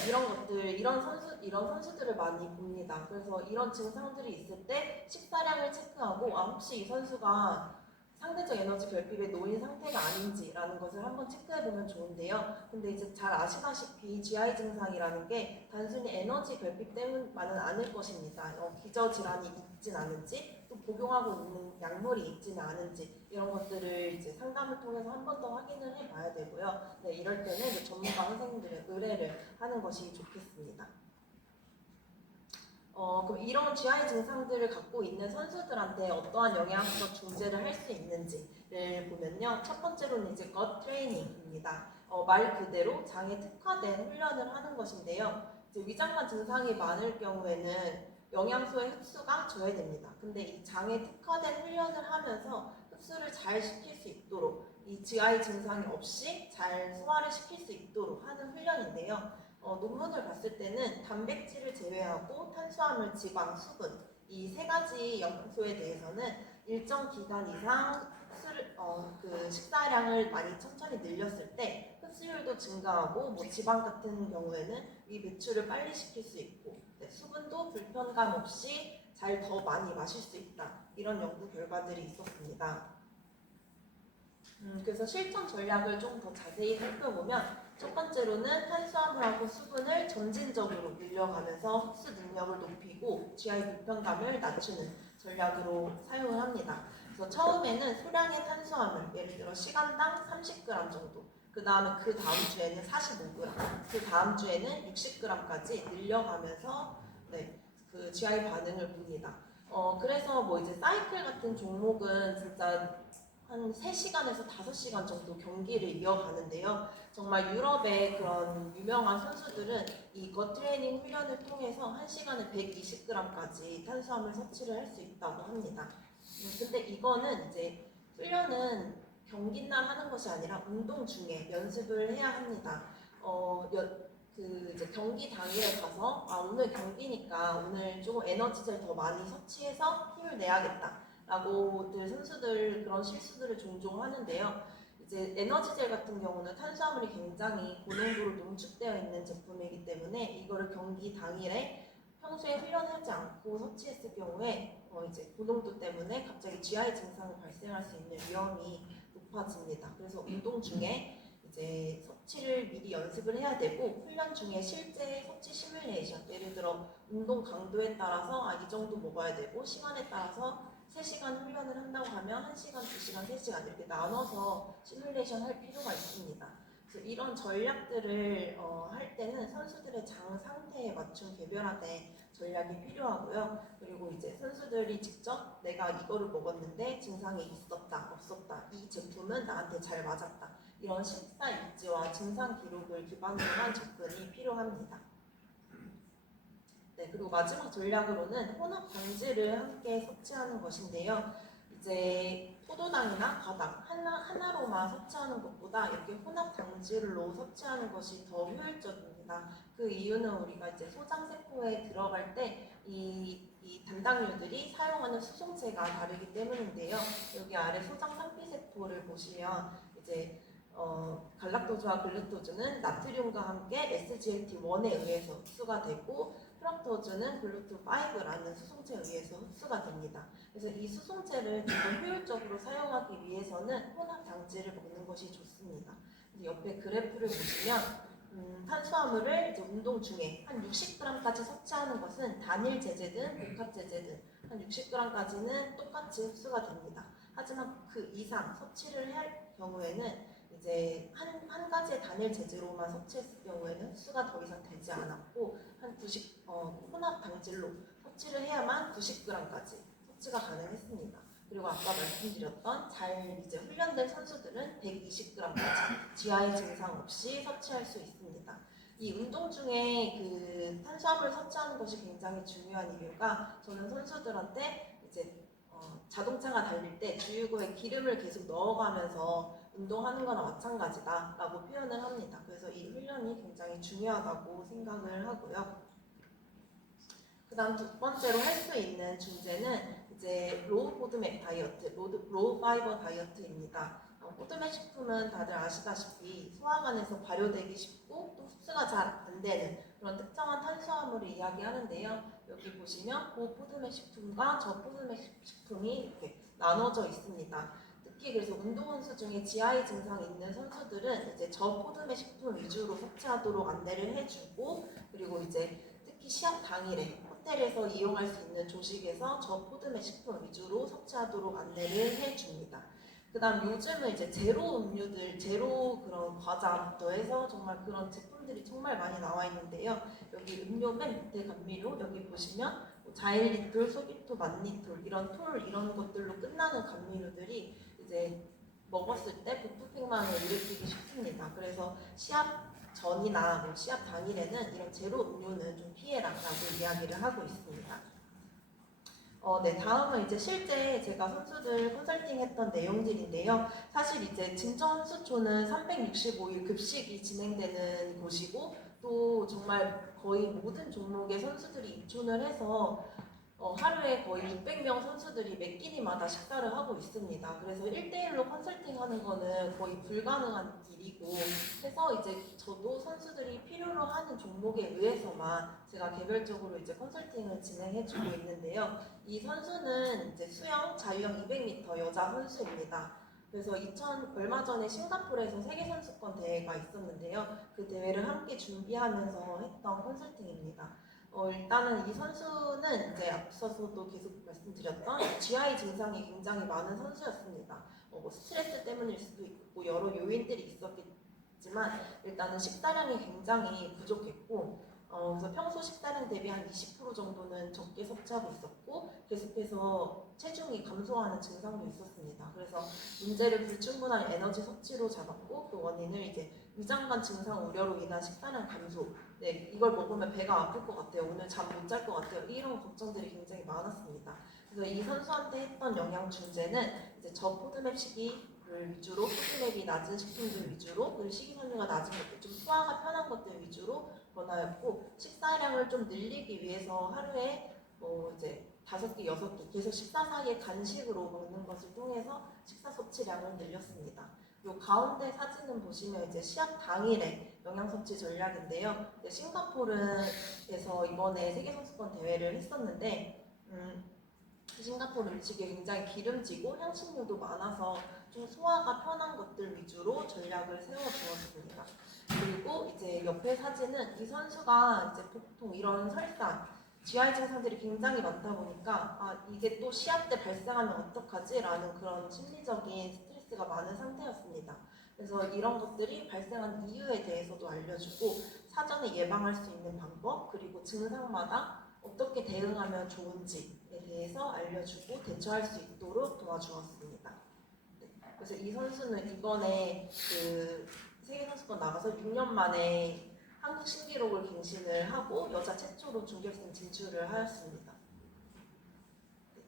이런 선수들을 많이 봅니다. 그래서 이런 증상들이 있을 때 식사량을 체크하고 혹시 이 선수가 상대적 에너지 결핍에 놓인 상태가 아닌지라는 것을 한번 체크해 보면 좋은데요. 근데 이제 잘 아시다시피 GI 증상이라는 게 단순히 에너지 결핍 때문만은 아닐 것입니다. 기저 질환이 있진 않은지, 또 복용하고 있는 약물이 있지는 않은지 이런 것들을 이제 상담을 통해서 한 번 더 확인을 해봐야 되고요. 이럴 때는 이제 전문가 선생님들의 의뢰를 하는 것이 좋겠습니다. 그럼 이런 GI 증상들을 갖고 있는 선수들한테 어떠한 영양소 중재를 할 수 있는지를 보면요. 첫 번째로는 이제 것 트레이닝입니다. 말 그대로 장에 특화된 훈련을 하는 것인데요. 이제 위장관 증상이 많을 경우에는 영양소의 흡수가 저해됩니다. 근데 이 장에 특화된 훈련을 하면서 흡수를 잘 시킬 수 있도록 이 GI 증상이 없이 잘 소화를 시킬 수 있도록 하는 훈련인데요. 논문을 봤을 때는 단백질을 제외하고 탄수화물, 지방, 수분 이 세 가지 영양소에 대해서는 일정 기간 이상 그 식사량을 많이 천천히 늘렸을 때 흡수율도 증가하고 뭐 지방 같은 경우에는 위 배출을 빨리 시킬 수 있고 수분도 불편감 없이 잘 더 많이 마실 수 있다 이런 연구 결과들이 있었습니다. 그래서 실천 전략을 좀 더 자세히 살펴보면 첫 번째로는 탄수화물하고 수분을 점진적으로 늘려가면서 흡수 능력을 높이고 GI 불편감을 낮추는 전략으로 사용을 합니다. 그래서 처음에는 소량의 탄수화물, 예를 들어 시간당 30g 정도, 그 다음 주에는 45g, 그 다음 주에는 60g까지 늘려가면서 그 GI 반응을 봅니다. 그래서 뭐 이제 사이클 같은 종목은 진짜 한 3시간에서 5시간 정도 경기를 이어가는데요. 정말 유럽의 그런 유명한 선수들은 이 거 트레이닝 훈련을 통해서 1시간에 120g까지 탄수화물 섭취를 할 수 있다고 합니다. 근데 이거는 이제 훈련은 경기날 하는 것이 아니라 운동 중에 연습을 해야 합니다. 이제 경기 당일에 가서 오늘 경기니까 오늘 조금 에너지를 더 많이 섭취해서 힘을 내야겠다. 라고들 선수들 그런 실수들을 종종 하는데요. 이제 에너지젤 같은 경우는 탄수화물이 굉장히 고농도로 농축되어 있는 제품이기 때문에 이거를 경기 당일에 평소에 훈련하지 않고 섭취했을 경우에 이제 고농도 때문에 갑자기 GI 증상이 발생할 수 있는 위험이 높아집니다. 그래서 운동 중에 이제 섭취를 미리 연습을 해야 되고 훈련 중에 실제 섭취 시뮬레이션 예를 들어 운동 강도에 따라서 이 정도 먹어야 되고 시간에 따라서 3시간 훈련을 한다고 하면 1시간, 2시간, 3시간 이렇게 나눠서 시뮬레이션 할 필요가 있습니다. 그래서 이런 전략들을 할 때는 선수들의 장 상태에 맞춘 개별화된 전략이 필요하고요. 그리고 이제 선수들이 직접 내가 이거를 먹었는데 증상이 있었다, 없었다, 이 제품은 나한테 잘 맞았다. 이런 식사 일지와 증상 기록을 기반으로 한 접근이 필요합니다. 그리고 마지막 전략으로는 혼합 방지를 함께 섭취하는 것인데요. 이제 포도당이나 과당 하나로만 섭취하는 것보다 이렇게 혼합 당질로 섭취하는 것이 더 효율적입니다. 그 이유는 우리가 이제 소장세포에 들어갈 때 이 단당류들이 사용하는 수송체가 다르기 때문인데요. 여기 아래 소장 상피세포를 보시면 이제 갈락토즈와 글루토즈는 나트륨과 함께 SGLT1에 의해서 흡수가 되고 프락토즈는 글루트5라는 수송체에 의해서 흡수가 됩니다. 그래서 이 수송체를 좀 더 효율적으로 사용하기 위해서는 혼합 당질을 먹는 것이 좋습니다. 옆에 그래프를 보시면 탄수화물을 이제 운동 중에 한 60g까지 섭취하는 것은 단일 제제든 복합 제제든 한 60g까지는 똑같이 흡수가 됩니다. 하지만 그 이상 섭취를 할 경우에는 이제 한 가지의 단일 제제로만 섭취했을 경우에는 흡수가 더 이상 되지 않았고 혼합 당질로 섭취를 해야만 90g까지 섭취가 가능했습니다. 그리고 아까 말씀드렸던 잘 이제 훈련된 선수들은 120g까지 GI 증상 없이 섭취할 수 있습니다. 이 운동 중에 그 탄수화물 섭취하는 것이 굉장히 중요한 이유가 저는 선수들한테 이제 자동차가 달릴 때 주유구에 기름을 계속 넣어가면서 운동하는 거나 마찬가지다 라고 표현을 합니다. 그래서 이 훈련이 굉장히 중요하다고 생각을 하고요. 그 다음 두 번째로 할 수 있는 중재는 이제 로우 포드맥 다이어트, 로우 파이버 다이어트입니다. 포드맥 식품은 다들 아시다시피 소화관에서 발효되기 쉽고 또 흡수가 잘 안 되는 그런 특정한 탄수화물을 이야기하는데요. 여기 보시면 고포드맥 식품과 저포드맥 식품이 이렇게 나눠져 있습니다. 특히 그래서 운동선수 중에 GI 증상이 있는 선수들은 이제 저포드맥 식품 위주로 섭취하도록 안내를 해주고 그리고 이제 특히 시합 당일에 호텔에서 이용할 수 있는 조식에서 저포드맥 식품 위주로 섭취하도록 안내를 해줍니다. 그 다음 요즘은 이제 제로 음료들, 제로 그런 과자부터 해서 정말 그런 제품들이 정말 많이 나와 있는데요. 여기 음료 맨 밑에 감미료 여기 보시면 자일리톨, 소비톨, 만리톨 이런 이런 것들로 끝나는 감미료들이 이제 먹었을 때 부푸팽만을 일으키기 쉽습니다. 그래서 시합 전이나 시합 당일에는 이런 제로 음료는 좀 피해라라고 이야기를 하고 있습니다. 네, 다음은 이제 실제 제가 선수들 컨설팅했던 내용들인데요. 사실 이제 진천 선수촌은 365일 급식이 진행되는 곳이고 또 정말 거의 모든 종목의 선수들이 입촌을 해서 하루에 거의 600명 선수들이 매 끼니마다 식사를 하고 있습니다. 그래서 1대1로 컨설팅하는 거는 거의 불가능한 일이고 해서 이제 저도 선수들이 필요로 하는 종목에 의해서만 제가 개별적으로 이제 컨설팅을 진행해주고 있는데요. 이 선수는 이제 수영 자유형 200m 여자 선수입니다. 그래서 얼마 전에 싱가포르에서 세계선수권 대회가 있었는데요. 그 대회를 함께 준비하면서 했던 컨설팅입니다. 일단은 이 선수는 이제 앞서서도 계속 말씀드렸던 GI 증상이 굉장히 많은 선수였습니다. 뭐 스트레스 때문일 수도 있고 여러 요인들이 있었겠지만 일단은 식사량이 굉장히 부족했고 그래서 평소 식사량 대비 한 20% 정도는 적게 섭취하고 있었고 계속해서 체중이 감소하는 증상도 있었습니다. 그래서 문제를 불충분한 에너지 섭취로 잡았고 그 원인을 이제 위장관 증상 우려로 인한 식사량 감소. 네, 이걸 먹으면 배가 아플 것 같아요. 오늘 잠 못 잘 것 같아요. 이런 걱정들이 굉장히 많았습니다. 그래서 이 선수한테 했던 영양 중재는 이제 저포드맵 시기를 위주로, 포드맵이 낮은 식품들 위주로, 그리고 식이섬유가 낮은 것들, 좀 소화가 편한 것들 위주로 권하였고 식사량을 좀 늘리기 위해서 하루에 이제 5개, 6개 계속 식사 사이에 간식으로 먹는 것을 통해서 식사 섭취량을 늘렸습니다. 요 가운데 사진은 보시면 이제 시합 당일에 영양 섭취 전략인데요. 싱가포르에서 이번에 세계선수권 대회를 했었는데 싱가포르 음식이 굉장히 기름지고 향신료도 많아서 좀 소화가 편한 것들 위주로 전략을 세워주었습니다. 그리고 이제 옆에 사진은 이 선수가 이제 보통 이런 설사, GI 증상들이 굉장히 많다 보니까 이게 또 시합 때 발생하면 어떡하지? 라는 그런 심리적인 스트레스가 많은 상태였습니다. 그래서 이런 것들이 발생한 이유에 대해서도 알려주고 사전에 예방할 수 있는 방법 그리고 증상마다 어떻게 대응하면 좋은지에 대해서 알려주고 대처할 수 있도록 도와주었습니다. 네. 그래서 이 선수는 이번에 그 세계선수권 나가서 6년 만에 한국 신기록을 갱신을 하고 여자 최초로 준결승 진출을 하였습니다.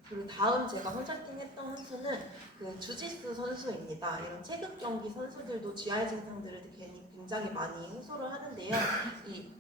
그리고 다음 제가 컨설팅했던 선수는 그 주짓수 선수입니다. 이런 체급 경기 선수들도 GI 증상들을 굉장히 많이 호소를 하는데요. 이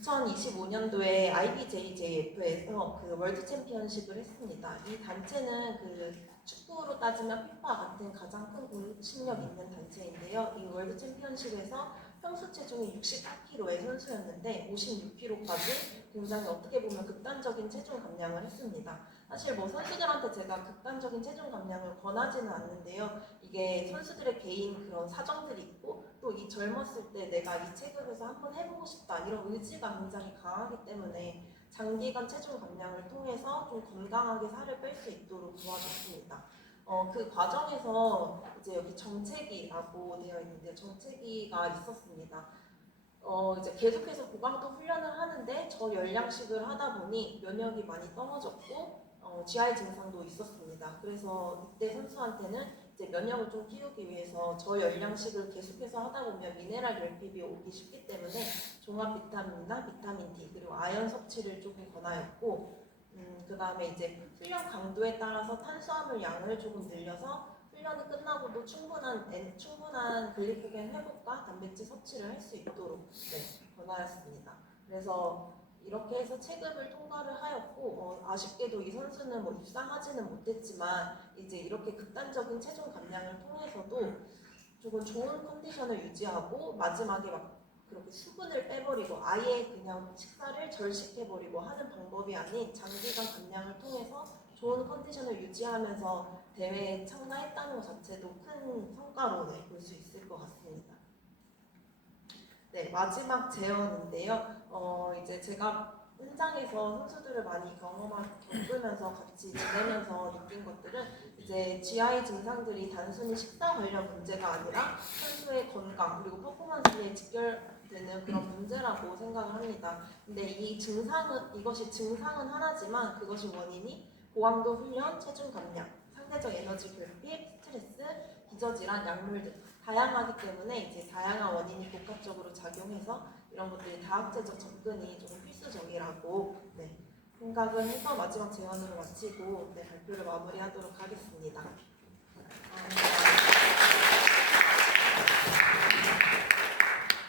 2025년도에 IBJJF에서 그 월드 챔피언십을 했습니다. 이 단체는 그 축구로 따지면 피파 같은 가장 큰 공신력 있는 단체인데요. 이 월드 챔피언십에서 평소 체중이 64kg의 선수였는데 56kg까지 굉장히 어떻게 보면 극단적인 체중 감량을 했습니다. 사실 뭐 선수들한테 제가 극단적인 체중 감량을 권하지는 않는데요. 이게 선수들의 개인 그런 사정들이 있고 또 이 젊었을 때 내가 이 체급에서 한번 해보고 싶다 이런 의지가 굉장히 강하기 때문에 장기간 체중 감량을 통해서 좀 건강하게 살을 뺄 수 있도록 도와줬습니다. 그 과정에서 이제 여기 정체기라고 되어 있는데 정체기가 있었습니다. 이제 계속해서 고강도 훈련을 하는데 저열량식을 하다 보니 면역이 많이 떨어졌고 GI 증상도 있었습니다. 그래서 이때 선수한테는 이제 면역을 좀 키우기 위해서 저열량식을 계속해서 하다 보면 미네랄 결핍이 오기 쉽기 때문에 종합 비타민이나 비타민 D 그리고 아연 섭취를 조금 권하였고 그 다음에 이제 훈련 강도에 따라서 탄수화물 양을 조금 늘려서 훈련이 끝나고도 충분한 글리코겐 회복과 단백질 섭취를 할 수 있도록 권하였습니다. 그래서 이렇게 해서 체급을 통과를 하였고 아쉽게도 이 선수는 뭐 입상하지는 못했지만 이제 이렇게 극단적인 체중 감량을 통해서도 조금 좋은 컨디션을 유지하고 마지막에 막 그렇게 수분을 빼버리고 아예 그냥 식사를 절식해버리고 하는 방법이 아닌 장기간 감량을 통해서 좋은 컨디션을 유지하면서 대회에 참가했다는 것 자체도 큰 성과로 볼 수 있을 것 같습니다. 네, 마지막 제언인데요. 이제 제가 현장에서 선수들을 많이 겪으면서 같이 지내면서 느낀 것들은 이제 GI 증상들이 단순히 식사 관련 문제가 아니라 선수의 건강 그리고 퍼포먼스에 직결되는 그런 문제라고 생각을 합니다. 근데 이것이 증상은 하나지만 그것이 원인이 고강도 훈련, 체중 감량, 상대적 에너지 결핍, 스트레스, 기저질환, 약물 등 다양하기 때문에 이제 다양한 원인이 복합적으로 작용해서 이런 것들이 다학제적 접근이 조금 필수적이라고 생각을 해서 마지막 제안으로 마치고 네, 발표를 마무리하도록 하겠습니다.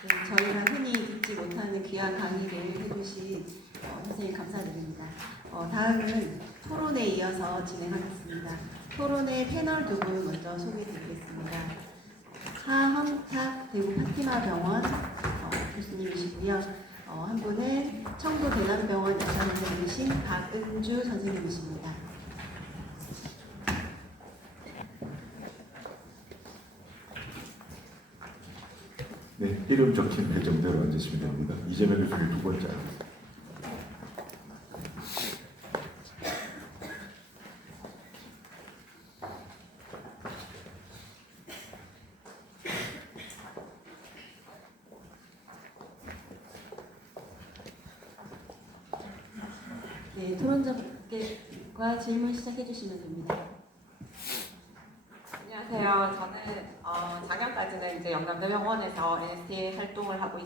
네, 저희가 흔히 듣지 못하는 귀한 강의를 해주신 선생님 감사드립니다. 다음은 토론에 이어서 진행하겠습니다. 토론의 패널 두 분 먼저 소개해드리겠습니다. 하헌탁 대구 파티마 병원 교수님이시고요. 한 분은 청도 대남병원 의사 선생님이신 박은주 선생님이십니다. 네, 이름 적힌 배정대로 앉으시면 됩니다. 이재명 교수님 두 번째 앉으세요. 네, 토론자분과 질문 시작해 주시면 됩니다. 안녕하세요. 저는 작년까지는 이제 영남대병원에서 NST 활동을 하고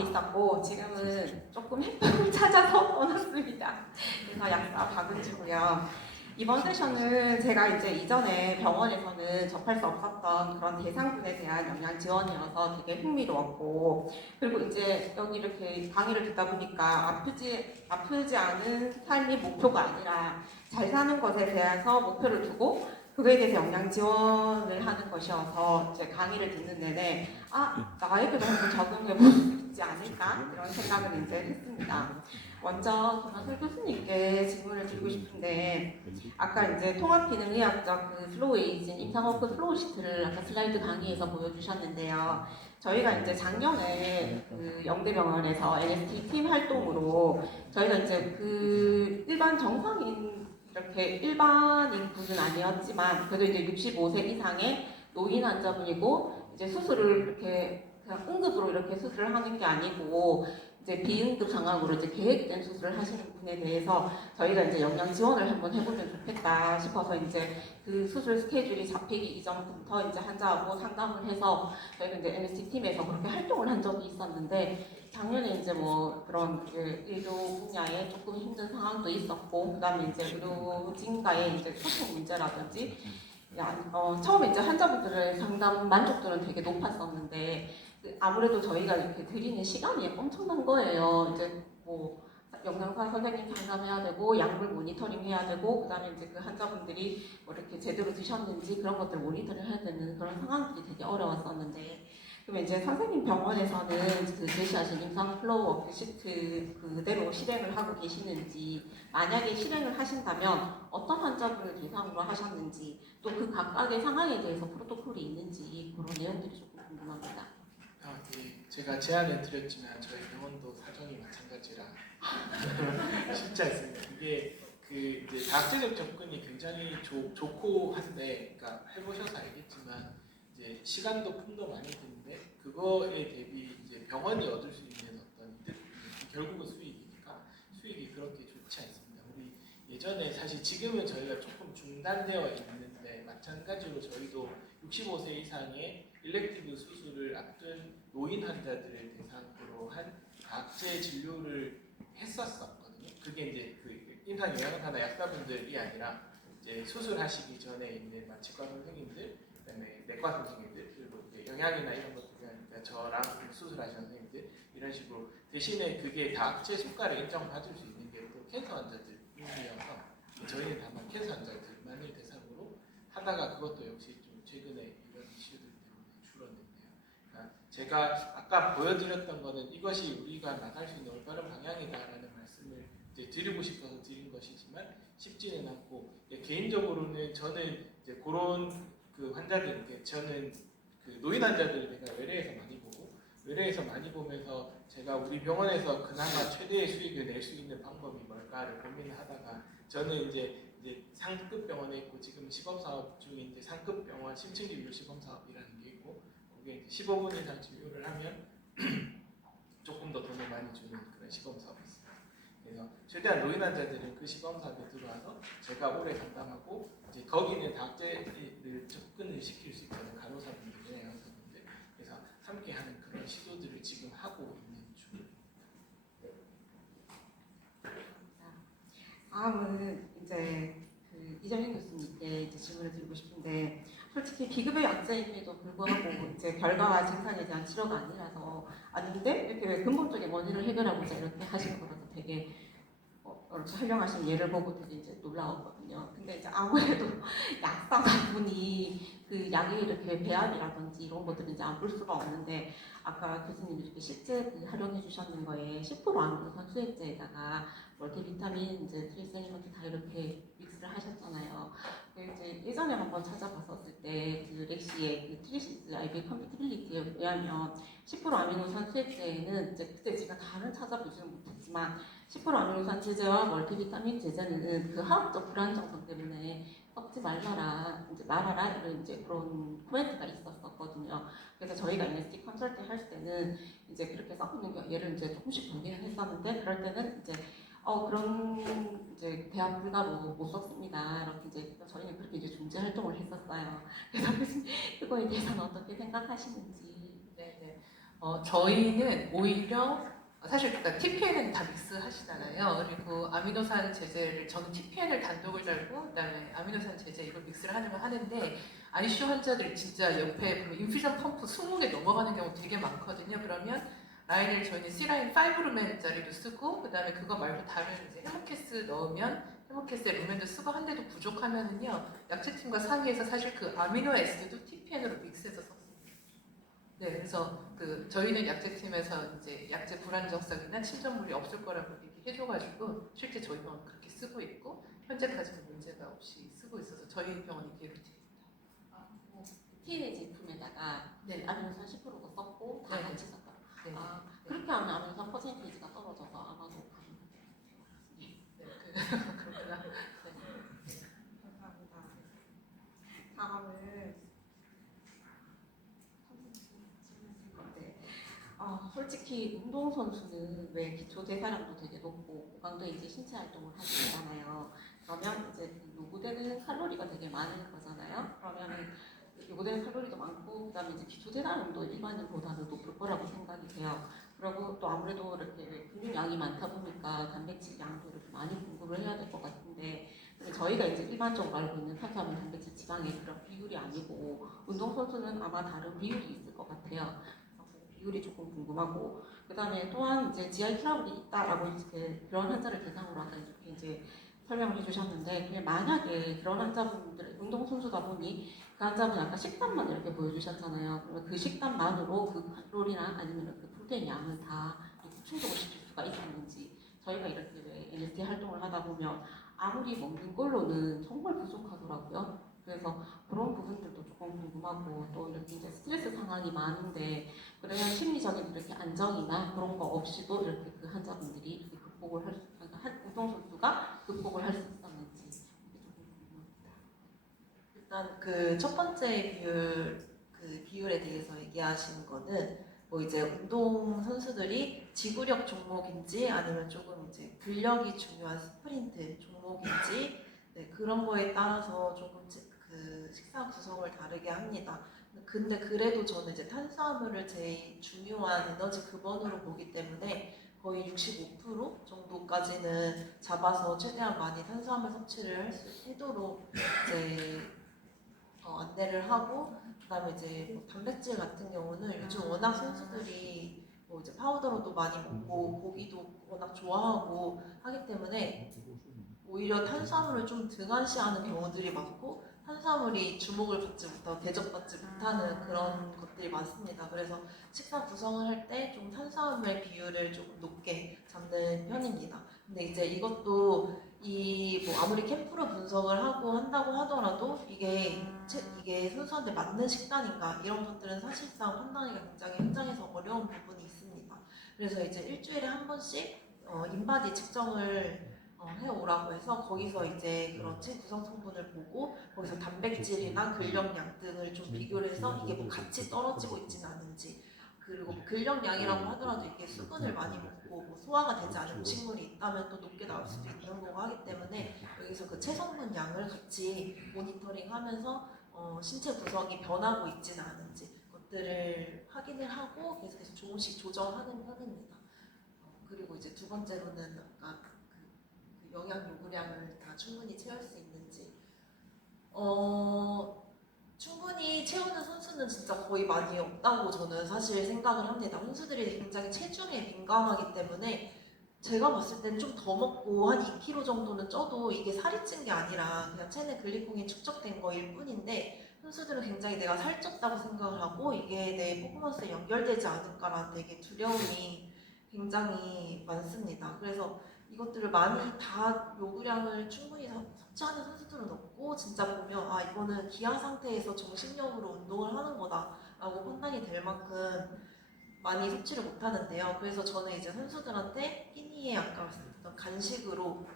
있었고 지금은 조금 행복을 찾아서 떠났습니다. 그래서 약사 박은주고요. 이번 세션은 제가 이제 이전에 병원에서는 접할 수 없었던 그런 대상군에 대한 영양 지원이어서 되게 흥미로웠고, 그리고 이제 여기 이렇게 강의를 듣다 보니까 아프지 않은 삶이 목표가 아니라 잘 사는 것에 대해서 목표를 두고 그거에 대해서 영양 지원을 하는 것이어서 이제 강의를 듣는 내내 나에게도 한번 적용해 볼 수 있지 않을까 이런 생각을 이제 했습니다. 먼저 김학철 교수님께 질문을 드리고 싶은데, 아까 이제 통합기능의학적 그 플로우 에이징 임상워크 플로우 시트를 아까 슬라이드 강의에서 보여주셨는데요. 저희가 이제 작년에 그 영대병원에서 NST 팀 활동으로 저희가 이제 그 일반 정상인 이렇게 일반인 분은 아니었지만 그래도 이제 65세 이상의 노인 환자분이고 이제 수술을 이렇게 그냥 응급으로 이렇게 수술을 하는 게 아니고 이제 비응급 상황으로 이제 계획된 수술을 하시는 분에 대해서 저희가 이제 영양 지원을 한번 해보면 좋겠다 싶어서 이제 그 수술 스케줄이 잡히기 이전부터 이제 환자하고 상담을 해서 저희가 이제 NST 팀에서 그렇게 활동을 한 적이 있었는데, 작년에 이제 뭐 그런 그 의료 분야에 조금 힘든 상황도 있었고, 그다음에 이제 의료진과의 이제 소통 문제라든지, 처음에 이제 환자분들의 상담 만족도는 되게 높았었는데 아무래도 저희가 이렇게 드리는 시간이 엄청난 거예요. 이제 뭐 영양사 선생님 상담해야 되고 약물 모니터링 해야 되고 그다음에 이제 그 환자분들이 뭐 이렇게 제대로 드셨는지 그런 것들 모니터링 해야 되는 그런 상황들이 되게 어려웠었는데, 그러면 이제 선생님 병원에서는 그 제시하신 임상 플로우 워크 시트 그대로 실행을 하고 계시는지, 만약에 실행을 하신다면 어떤 환자분을 대상으로 하셨는지, 또 그 각각의 상황에 대해서 프로토콜이 있는지 그런 내용들이 조금 궁금합니다. 네. 제가 제안을 드렸지만 저희 병원도 사정이 마찬가지라 쉽지 않습니다. 이게 그 이제 다학제적 접근이 굉장히 좋고 한데, 그러니까 해보셔서 알겠지만 이제 시간도 품도 많이 드는데 그거에 대비 이제 병원이 얻을 수 있는 어떤 결국은 수익이니까 수익이 그렇게 좋지 않습니다. 우리 예전에 사실 지금은 저희가 조금 중단되어 있는데 마찬가지로 저희도 65세 이상의 일렉티브 수술을 앞둔 노인 환자들을 대상으로 한 과학제 진료를 했었거든요. 그게 이제 그 임상 영양사나 약사분들이 아니라 이제 수술하시기 전에 있는 치과 선생님들, 그다음에 내과 선생님들, 그리고 이제 영양이나 이런 것들이 아니라 저랑 수술하시는 선생님들, 이런 식으로 대신에 그게 다학제 수가를 인정받을 수 있는 게 또 캔서 환자들이어서 저희는 다만 캔서 환자들만을 대상으로 하다가 그것도 역시 좀 최근에 이런 이슈들 때문에 줄어들네요. 그러니까 제가 아까 보여드렸던 거는 이것이 우리가 나갈 수 있는 올바른 방향이다라는 말씀을 이제 드리고 싶어서 드린 것이지만 쉽지는 않고, 개인적으로는 저는 이제 그런 그 환자들, 저는 그 노인 환자들을 제가 외래에서 많이 보고, 외래에서 많이 보면서 제가 우리 병원에서 그나마 최대의 수익을 낼 수 있는 방법이 뭘까를 고민을 하다가, 저는 이제 상급 병원에 있고 지금 시범 사업 중에 이제 상급 병원 심층 진료 시범 사업이라는 게 있고, 거기에 이제 15분 이상 진료를 하면 조금 더 돈을 많이 주는 그런 시범 사업이 있습니다. 그래서 최대한 노인 환자들은 그 시범 사업에 들어와서 제가 오래 상담하고, 이제 거기는 다학제를 접근을 시킬 수 있잖아요. 간호사분들이나 의사분들. 그래서 함께 하는 그런 시도들을 지금 하고 있는 중입니다. 다음은 이제 그 이정현 교수님께 이제 질문을 드리고 싶은데 솔직히 비급여 약자임에도 불구하고 이제 결과와 증상에 대한 치료가 아닌데 이렇게 왜 근본적인 원인을 해결하고자 이렇게 하시는 거라서 되게 이렇게 설명하신 예를 보고 되게 이제 놀라웠거든요. 근데 이제 아무래도 약사분이 그 약이 이렇게 배암이라든지 이런 것들은 이제 안 볼 수가 없는데 아까 교수님이 이렇게 실제 그 활용해 주셨는 거에 10% 아미노산 수액제에다가 멀티비타민, 이제 트레이스 엘리먼트 다 이렇게 믹스를 하셨잖아요. 그 이제 예전에 한번 찾아봤었을 때 그 렉시의 그 트리시스 IV 컴피티빌리티에 의하면 10% 아미노산 수액제에는 이제 그때 제가 다른 찾아보지는 못했지만 10% 아미노산 제제와 멀티비타민 제제는 그 화학적 불안정성 때문에 섞지 말라라, 이제 말아라 이런 이제 그런 코멘트가 있었었거든요. 그래서 저희가 NST 컨설팅 할 때는 이제 그렇게 섞는 예를 이제 조금씩 보기는 했었는데 그럴 때는 이제 그런 이제 대학 불가로 못 썼습니다. 이렇게 이제 저희는 그렇게 이제 중재 활동을 했었어요. 그래서 그거에 대해서는 어떻게 생각하시는지. 네네. 저희는 오히려 사실 그러니까 TPN은 다 믹스 하시잖아요. 그리고 아미노산 제제를 저는 TPN을 단독을 달고 그다음에 아미노산 제제 이걸 믹스를 하는데 ICU 환자들이 진짜 옆에 보면 인퓨전 펌프 20개 넘어가는 경우 되게 많거든요. 그러면 라인을 저희는 C라인 5루멘짜리도 쓰고 그다음에 그거 말고 다른 이제 헤모캐스 넣으면 헤모캐스에 루멘도 쓰고 한데도 부족하면은요 약제팀과 상의해서 사실 그 아미노 애시드도 TPN으로 믹스해서 썼습니다. 네, 그래서 그 저희는 약제팀에서 이제 약제 불안정성이나 침전물이 없을 거라고 얘기해줘가지고 실제 저희 병원 그렇게 쓰고 있고 현재까지는 문제가 없이 쓰고 있어서 저희 병원이 이게 루틴입니다. TNA 제품에다가 네. 아미노산 10%가 썼고 다 네. 같이 썼다. 네, 그렇게 하면 아미노산 퍼센테이지가 떨어져서 아마도 그렇구나. 감사합니다. 다음은 네. 솔직히 운동선수는 왜 기초 대사량도 되게 높고 고강도의 이제 신체 활동을 하시잖아요. 그러면 이제 요구되는 칼로리가 되게 많은 거잖아요. 그러면은 요구되는 칼로리도 많고 그다음에 이제 기초 대사량도 일반인보다는 높을 거라고 생각이 돼요. 그리고 또 아무래도 이렇게 근육량이 많다 보니까 단백질 양도 이렇게 많이 공급을 해야 될 것 같은데 근데 저희가 이제 일반적으로 알고 있는 탄수화물, 단백질, 지방의 그런 비율이 아니고 운동선수는 아마 다른 비율이 있을 것 같아요. 비율이 조금 궁금하고 그다음에 또한 이제 GI 트러블이 있다라고 이렇게 그런 환자를 대상으로 아까 이렇게 이제 설명을 해주셨는데 그냥 만약에 그런 환자분들 운동선수다 보니 그 환자분 아까 식단만 이렇게 보여주셨잖아요. 그러면 그 식단만으로 그 칼로리나 아니면 그 프로테인 양을 다 충족을 시킬 수가 있었는지 저희가 이렇게 왜 NST 활동을 하다 보면 아무리 먹는 걸로는 정말 부족하더라고요. 그래서 그런 부분들도 조금 궁금하고 또 이렇게 이제 스트레스 상황이 많은데 그러면 심리적인 이렇게 안정이나 그런 거 없이도 이렇게 그 환자분들이 이렇게 극복을 할 수, 그러니까 한 운동선수가 극복을 할 수 있었는지 이게 조금 궁금합니다. 일단 그 첫 번째 비율에 대해서 얘기하시는 거는 뭐 이제 운동 선수들이 지구력 종목인지 아니면 조금 이제 근력이 중요한 스프린트 종목인지 네, 그런 거에 따라서 조금 그 식사 구성을 다르게 합니다. 근데 그래도 저는 이제 탄수화물을 제일 중요한 에너지 근원으로 보기 때문에 거의 65% 정도까지는 잡아서 최대한 많이 탄수화물 섭취를 할 수 있도록 이제 안내를 하고 그다음에 이제 뭐 단백질 같은 경우는 요즘 워낙 선수들이 뭐 이제 파우더로도 많이 먹고 고기도 워낙 좋아하고 하기 때문에 오히려 탄수화물을 좀 등한시하는 경우들이 많고 탄수화물이 주목을 받지 못하고 대접받지 못하는 그런 것들이 많습니다. 그래서 식사 구성을 할 때 좀 탄수화물 비율을 조금 높게 잡는 편입니다. 근데 이제 이것도 뭐 아무리 캠프로 분석을 하고 한다고 하더라도 이게 선수한테 맞는 식단인가 이런 것들은 사실상 판단하기가 굉장히 현장에서 어려운 부분이 있습니다. 그래서 이제 일주일에 한 번씩 인바디 측정을 해오라고 해서 거기서 이제 그런 체 구성 성분을 보고 거기서 단백질이나 근력량 등을 좀 비교를 해서 이게 뭐 같이 떨어지고 있지는 않은지 그리고 근력량이라고 하더라도 이게 수분을 많이 먹고 뭐 소화가 되지 않은 음식물이 있다면 또 높게 나올 수도 있는 거고 하기 때문에 여기서 그 체성분 양을 같이 모니터링하면서 신체 구성이 변하고 있지는 않은지 것들을 확인을 하고 계속해서 조금씩 조정하는 편입니다. 그리고 이제 두 번째로는 아까 그 영양 요구량을 다 충분히 채울 수 있는지. 충분히 채우는 선수는 진짜 거의 많이 없다고 저는 사실 생각을 합니다. 선수들이 굉장히 체중에 민감하기 때문에 제가 봤을 때는 좀 더 먹고 한 2kg 정도는 쪄도 이게 살이 찐 게 아니라 그냥 체내 글리코겐이 축적된 거일 뿐인데, 선수들은 굉장히 내가 살쪘다고 생각을 하고 이게 내 퍼포먼스에 연결되지 않을까라는 되게 두려움이 굉장히 많습니다. 그래서 이것들을 많이 다 요구량을 충분히 섭취하는 선수들은 없고, 진짜 보면 아 이거는 기아 상태에서 정신력으로 운동을 하는 거다라고 판단이 될 만큼 많이 섭취를 못 하는데요. 그래서 저는 이제 선수들한테 끼니에 아까 말씀드렸던 간식으로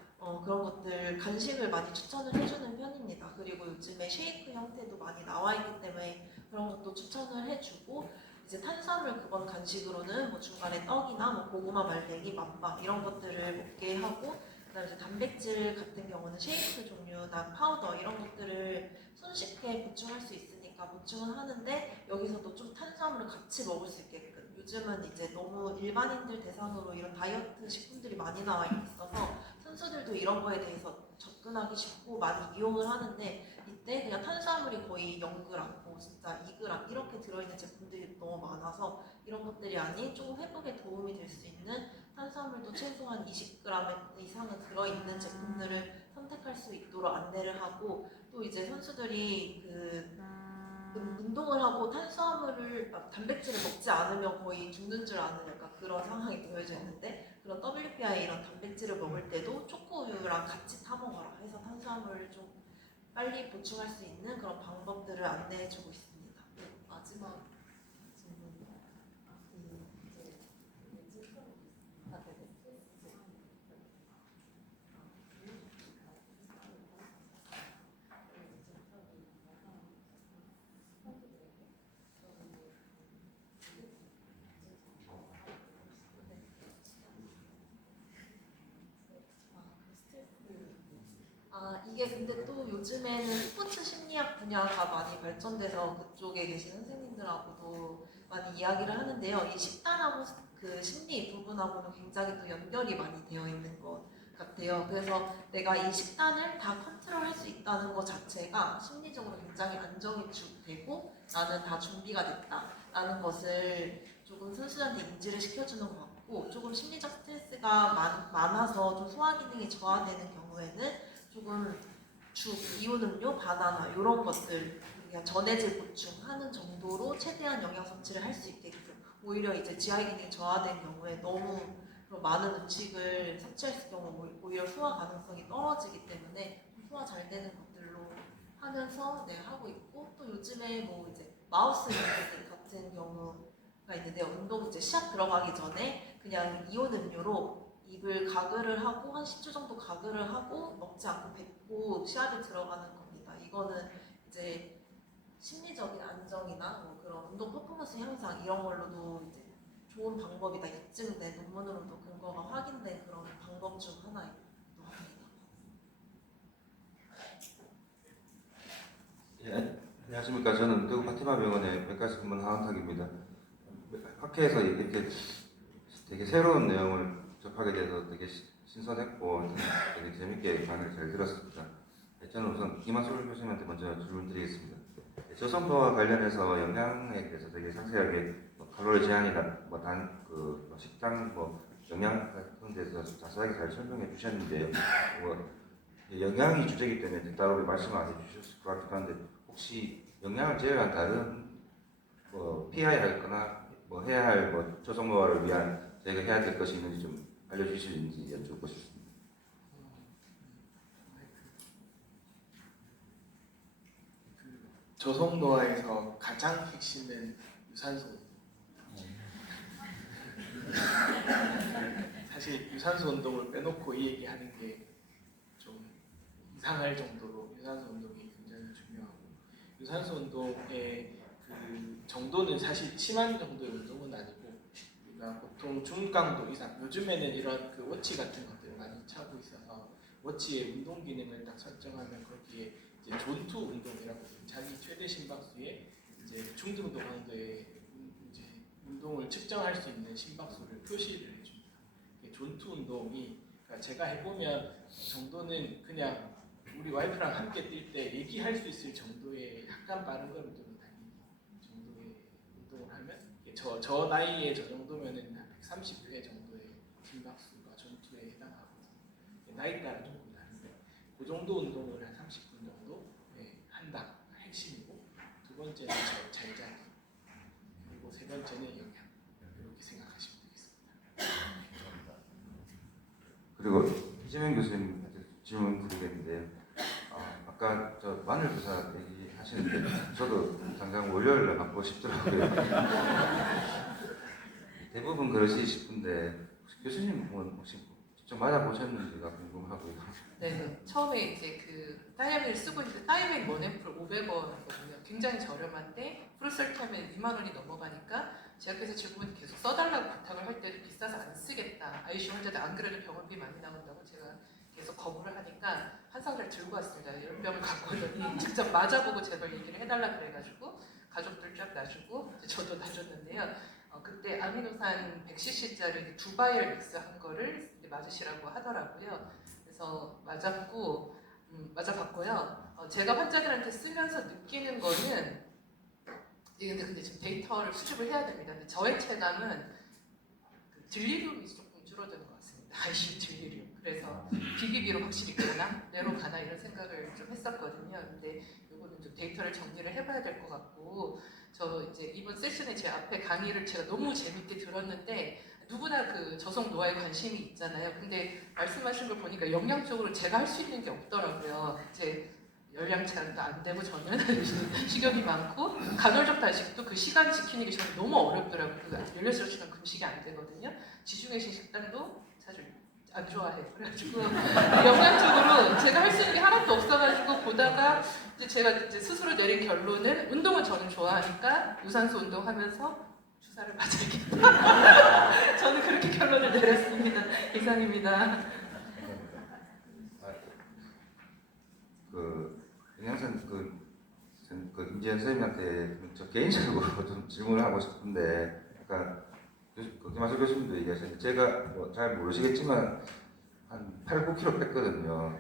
그런 것들 간식을 많이 추천을 해주는 편입니다. 그리고 요즘에 쉐이크 형태도 많이 나와 있기 때문에 그런 것도 추천을 해주고, 이제 탄수화물 그건 간식으로는 뭐 중간에 떡이나 뭐 고구마 말랭이, 맘바 이런 것들을 먹게 하고, 그다음에 이제 단백질 같은 경우는 쉐이크 종류나 파우더 이런 것들을 손쉽게 보충할 수 있으니까 보충을 하는데, 여기서도 좀 탄수화물을 같이 먹을 수 있게끔. 요즘은 이제 너무 일반인들 대상으로 이런 다이어트 식품들이 많이 나와 있어서 선수들도 이런 거에 대해서 접근하기 쉽고 많이 이용을 하는데, 이때 그냥 탄수화물이 거의 0g, 뭐 진짜 2g 이렇게 들어있는 제품들이 너무 많아서 이런 것들이 아닌 조금 회복에 도움이 될 수 있는 탄수화물도 최소한 20g 이상은 들어있는 제품들을 선택할 수 있도록 안내를 하고, 또 이제 선수들이 운동을 하고 단백질을 먹지 않으면 거의 죽는 줄 아는 약간 그런 상황이 보여져 있는데, 그런 WBI 이런 단백질을 먹을 때도 초코우유랑 같이 타 먹어라 해서 탄수화물을 좀 빨리 보충할 수 있는 그런 방법들을 안내해주고 있습니다. 마지막 질문. 이게 근데 또 요즘에는 스포츠 심리학 분야가 많이 발전돼서 그쪽에 계신 선생님들하고도 많이 이야기를 하는데요. 이 식단하고 그 심리 부분하고는 굉장히 또 연결이 많이 되어 있는 것 같아요. 그래서 내가 이 식단을 다 컨트롤할 수 있다는 것 자체가 심리적으로 굉장히 안정이 되고 나는 다 준비가 됐다라는 것을 조금 선수들한테 인지를 시켜주는 것 같고, 조금 심리적 스트레스가 많아서 좀 소화 기능이 저하되는 경우에는 조금 죽, 이온 음료, 바나나 이런 것들 그냥 전해질 보충하는 정도로 최대한 영양 섭취를 할 수 있게끔, 오히려 이제 지하 기능이 저하된 경우에 너무 그런 많은 음식을 섭취할 경우 오히려 소화 가능성이 떨어지기 때문에 소화 잘 되는 것들로 하면서 하고 있고, 또 요즘에 뭐 이제 마우스 뮤직 같은 경우가 있는데, 운동 이제 시합 들어가기 전에 그냥 이온 음료로 입을 가글을 하고 한 10초 정도 가글을 하고 먹지 않고 뱉고 시합에 들어가는 겁니다. 이거는 이제 심리적인 안정이나 뭐 그런 운동 퍼포먼스 향상 이런 걸로도 이제 좋은 방법이다, 입증된 논문으로도 근거가 확인된 그런 방법 중 하나이기도 합니다. 예, 안녕하십니까. 저는 대구 파티마병원의 백가스 근무하는 하원탁입니다. 학회에서 이렇게 되게 새로운 내용을 접하게 돼서 되게 신선했고 되게 재밌게 강의를 잘 들었습니다. 저는 우선 이만솔 교수님한테 먼저 질문드리겠습니다. 저성도와 관련해서 영양에 대해서 되게 상세하게 칼로리 제한이나 식단 영양 같은 데서 자세하게 잘 설명해 주셨는데요. 영양이 주제이기 때문에 따로 말씀 안 해주셨을 것 같기도 한데, 혹시 영양을 제외한 다른 피해야 할거나 해야 할 저성노화를 위한 저희가 해야 될 것이 있는지 좀 알려주실지 여쭙고 싶습니다. 저속노화에서 가장 핵심은 유산소. 사실 유산소 운동을 빼놓고 이 얘기하는 게 좀 이상할 정도로 유산소 운동이 굉장히 중요하고, 유산소 운동의 그 정도는 사실 심한 정도의 운동은 아니고, 우리가 보통 중강도 이상, 요즘에는 이런 그 워치 같은 것들을 많이 차고 있어서 워치의 운동 기능을 딱 설정하면 거기에 이제 존투 운동이라고 자기 최대 심박수에 이제 중등 운동 강도의 이제 운동을 측정할 수 있는 심박수를 표시를 해줍니다. 존투 운동이 그러니까 제가 해보면 정도는 그냥 우리 와이프랑 함께 뛸 때 얘기할 수 있을 정도의 약간 빠른 걸음으로 달리기 정도의 운동을 하면 저 나이에 저 정도면은 한 130회 정도의 심박수가 전투에 해당하거든요. 나이 따라 조금 다른데 그 정도 운동을 한 30분 정도 한다 핵심이고 두 번째는 잘자기 그리고 세 번째는 영양 이렇게 생각하시면 되겠습니다. 그리고 이재명 교수님한테 질문 드리겠는데 아까 저 마늘 부사 얘기하시는데 저도 당장 월요일날 갖고 싶더라고요. 대부분 그러시 싶은데 혹시 교수님은 혹시 직접 맞아보셨는지가 궁금하고요. 네네. 처음에 이제 그 다이아민을 쓰고 있는데 다이아민 원앰플 500원이거든요. 굉장히 저렴한데 프루설타면 2만 원이 넘어가니까 제가 그래서 질문을 계속 써달라고 부탁을 할 때도 비싸서 안 쓰겠다. ICU 환자들 안 그래도 병원비 많이 나온다고 제가 계속 거부를 하니까 한 상자를 들고 왔습니다. 연병을 갖고 오더니 직접 맞아보고 제발 얘기를 해달라 그래가지고 가족들 쫙 놔주고 저도 놔줬는데요. 그때 아미노산 100cc짜리 두 바이얼 믹스한 거를 맞으시라고 하더라고요. 그래서 맞아봤고요. 제가 환자들한테 쓰면서 느끼는 거는 근데 지금 데이터를 수집을 해야 됩니다. 근데 저의 체감은 그 딜리리움이 조금 줄어드는 것 같습니다. ICU 딜리리움. 그래서 BBB로 확실히 가나? 뇌로 가나? 이런 생각을 좀 했었거든요. 근데 이거는 좀 데이터를 정리를 해봐야 될 것 같고 저 이제 이번 세션에 제 앞에 강의를 제가 너무 재밌게 들었는데 누구나 그 저속 노화에 관심이 있잖아요. 근데 말씀하신 걸 보니까 영양적으로 제가 할 수 있는 게 없더라고요. 이제 열량차도 안 되고 저는 식욕이 많고 간헐적 단식도 그 시간 지키는 게 저는 너무 어렵더라고요. 그 16시간 금식이 안 되거든요. 지중해식 식단도 사실 안 좋아해요. 그래가지고 영양적으로 제가 할 수 있는 게 하나도 없어가지고 보다가 이제 제가 이제 스스로 내린 결론은 운동은 저는 좋아하니까 유산소 운동하면서 주사를 맞아야겠다. 저는 그렇게 결론을 내렸습니다. 이상입니다. 그 영양선 그 임지현 선생님한테 저 개인적으로 좀 질문을 하고 싶은데 아까 김하수 교수님도 얘기하셨는데 제가 뭐 잘 모르시겠지만 한 8, 9kg 뺐거든요.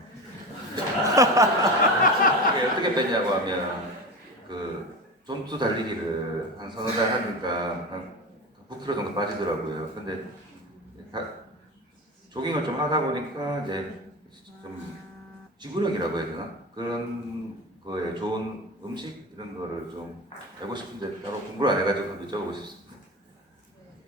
그게 어떻게 뺐냐고 하면 그 존투 달리기를 한 서너 달 하니까 한 9kg 정도 빠지더라고요. 근데 조깅을 좀 하다 보니까 이제 좀 지구력이라고 해야 되나? 그런 거에 좋은 음식 이런 거를 좀 알고 싶은데 따로 공부를 안 해가지고 여쭤보고 싶습니다.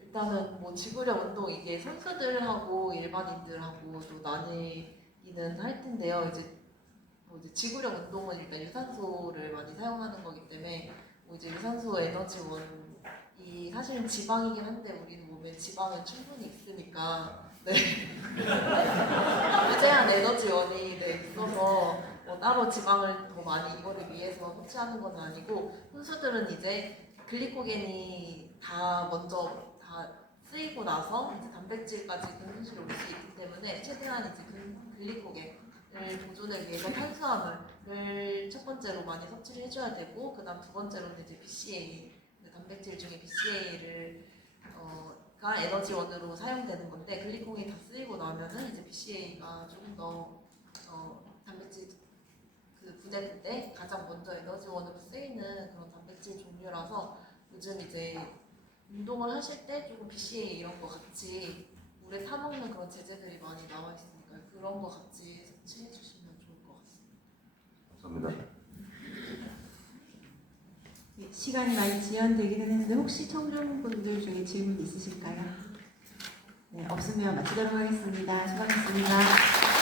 일단은 뭐 지구력 운동 이게 선수들하고 일반인들하고 또 나뉘기는 할 텐데요. 이제 지구력 운동은 일단 유산소를 많이 사용하는 거기 때문에 뭐 이제 유산소 에너지원이 사실은 지방이긴 한데 우리 몸에 지방은 충분히 있으니까 무제한 에너지원이 있어서 뭐 따로 지방을 더 많이 이거를 위해서 섭취하는 건 아니고 선수들은 이제 글리코겐이 다 먼저 다 쓰이고 나서 이제 단백질까지 근손실이 올 수 있기 때문에 최대한 이제 글리코겐을 보존을 위해서 탄수화물을 첫 번째로 많이 섭취를 해줘야 되고 그다음 두 번째로는 이제 BCA 단백질 중에 BCA를 가 에너지원으로 사용되는 건데 글리코겐이 다 쓰이고 나면은 이제 BCA가 조금 더 단백질 그 분해될 때 가장 먼저 에너지원으로 쓰이는 그런 단백질 종류라서 요즘 이제 운동을 하실 때 조금 BCA 이런 거 같이 물에 타먹는 그런 제제들이 많이 나와 있으니까 그런 거 같이 섭취해 주시면 좋을 것 같습니다. 감사합니다. 네, 시간이 많이 지연되기는 했는데 혹시 청중분들 중에 질문 있으실까요? 네, 없으면 마치도록 하겠습니다. 수고하셨습니다.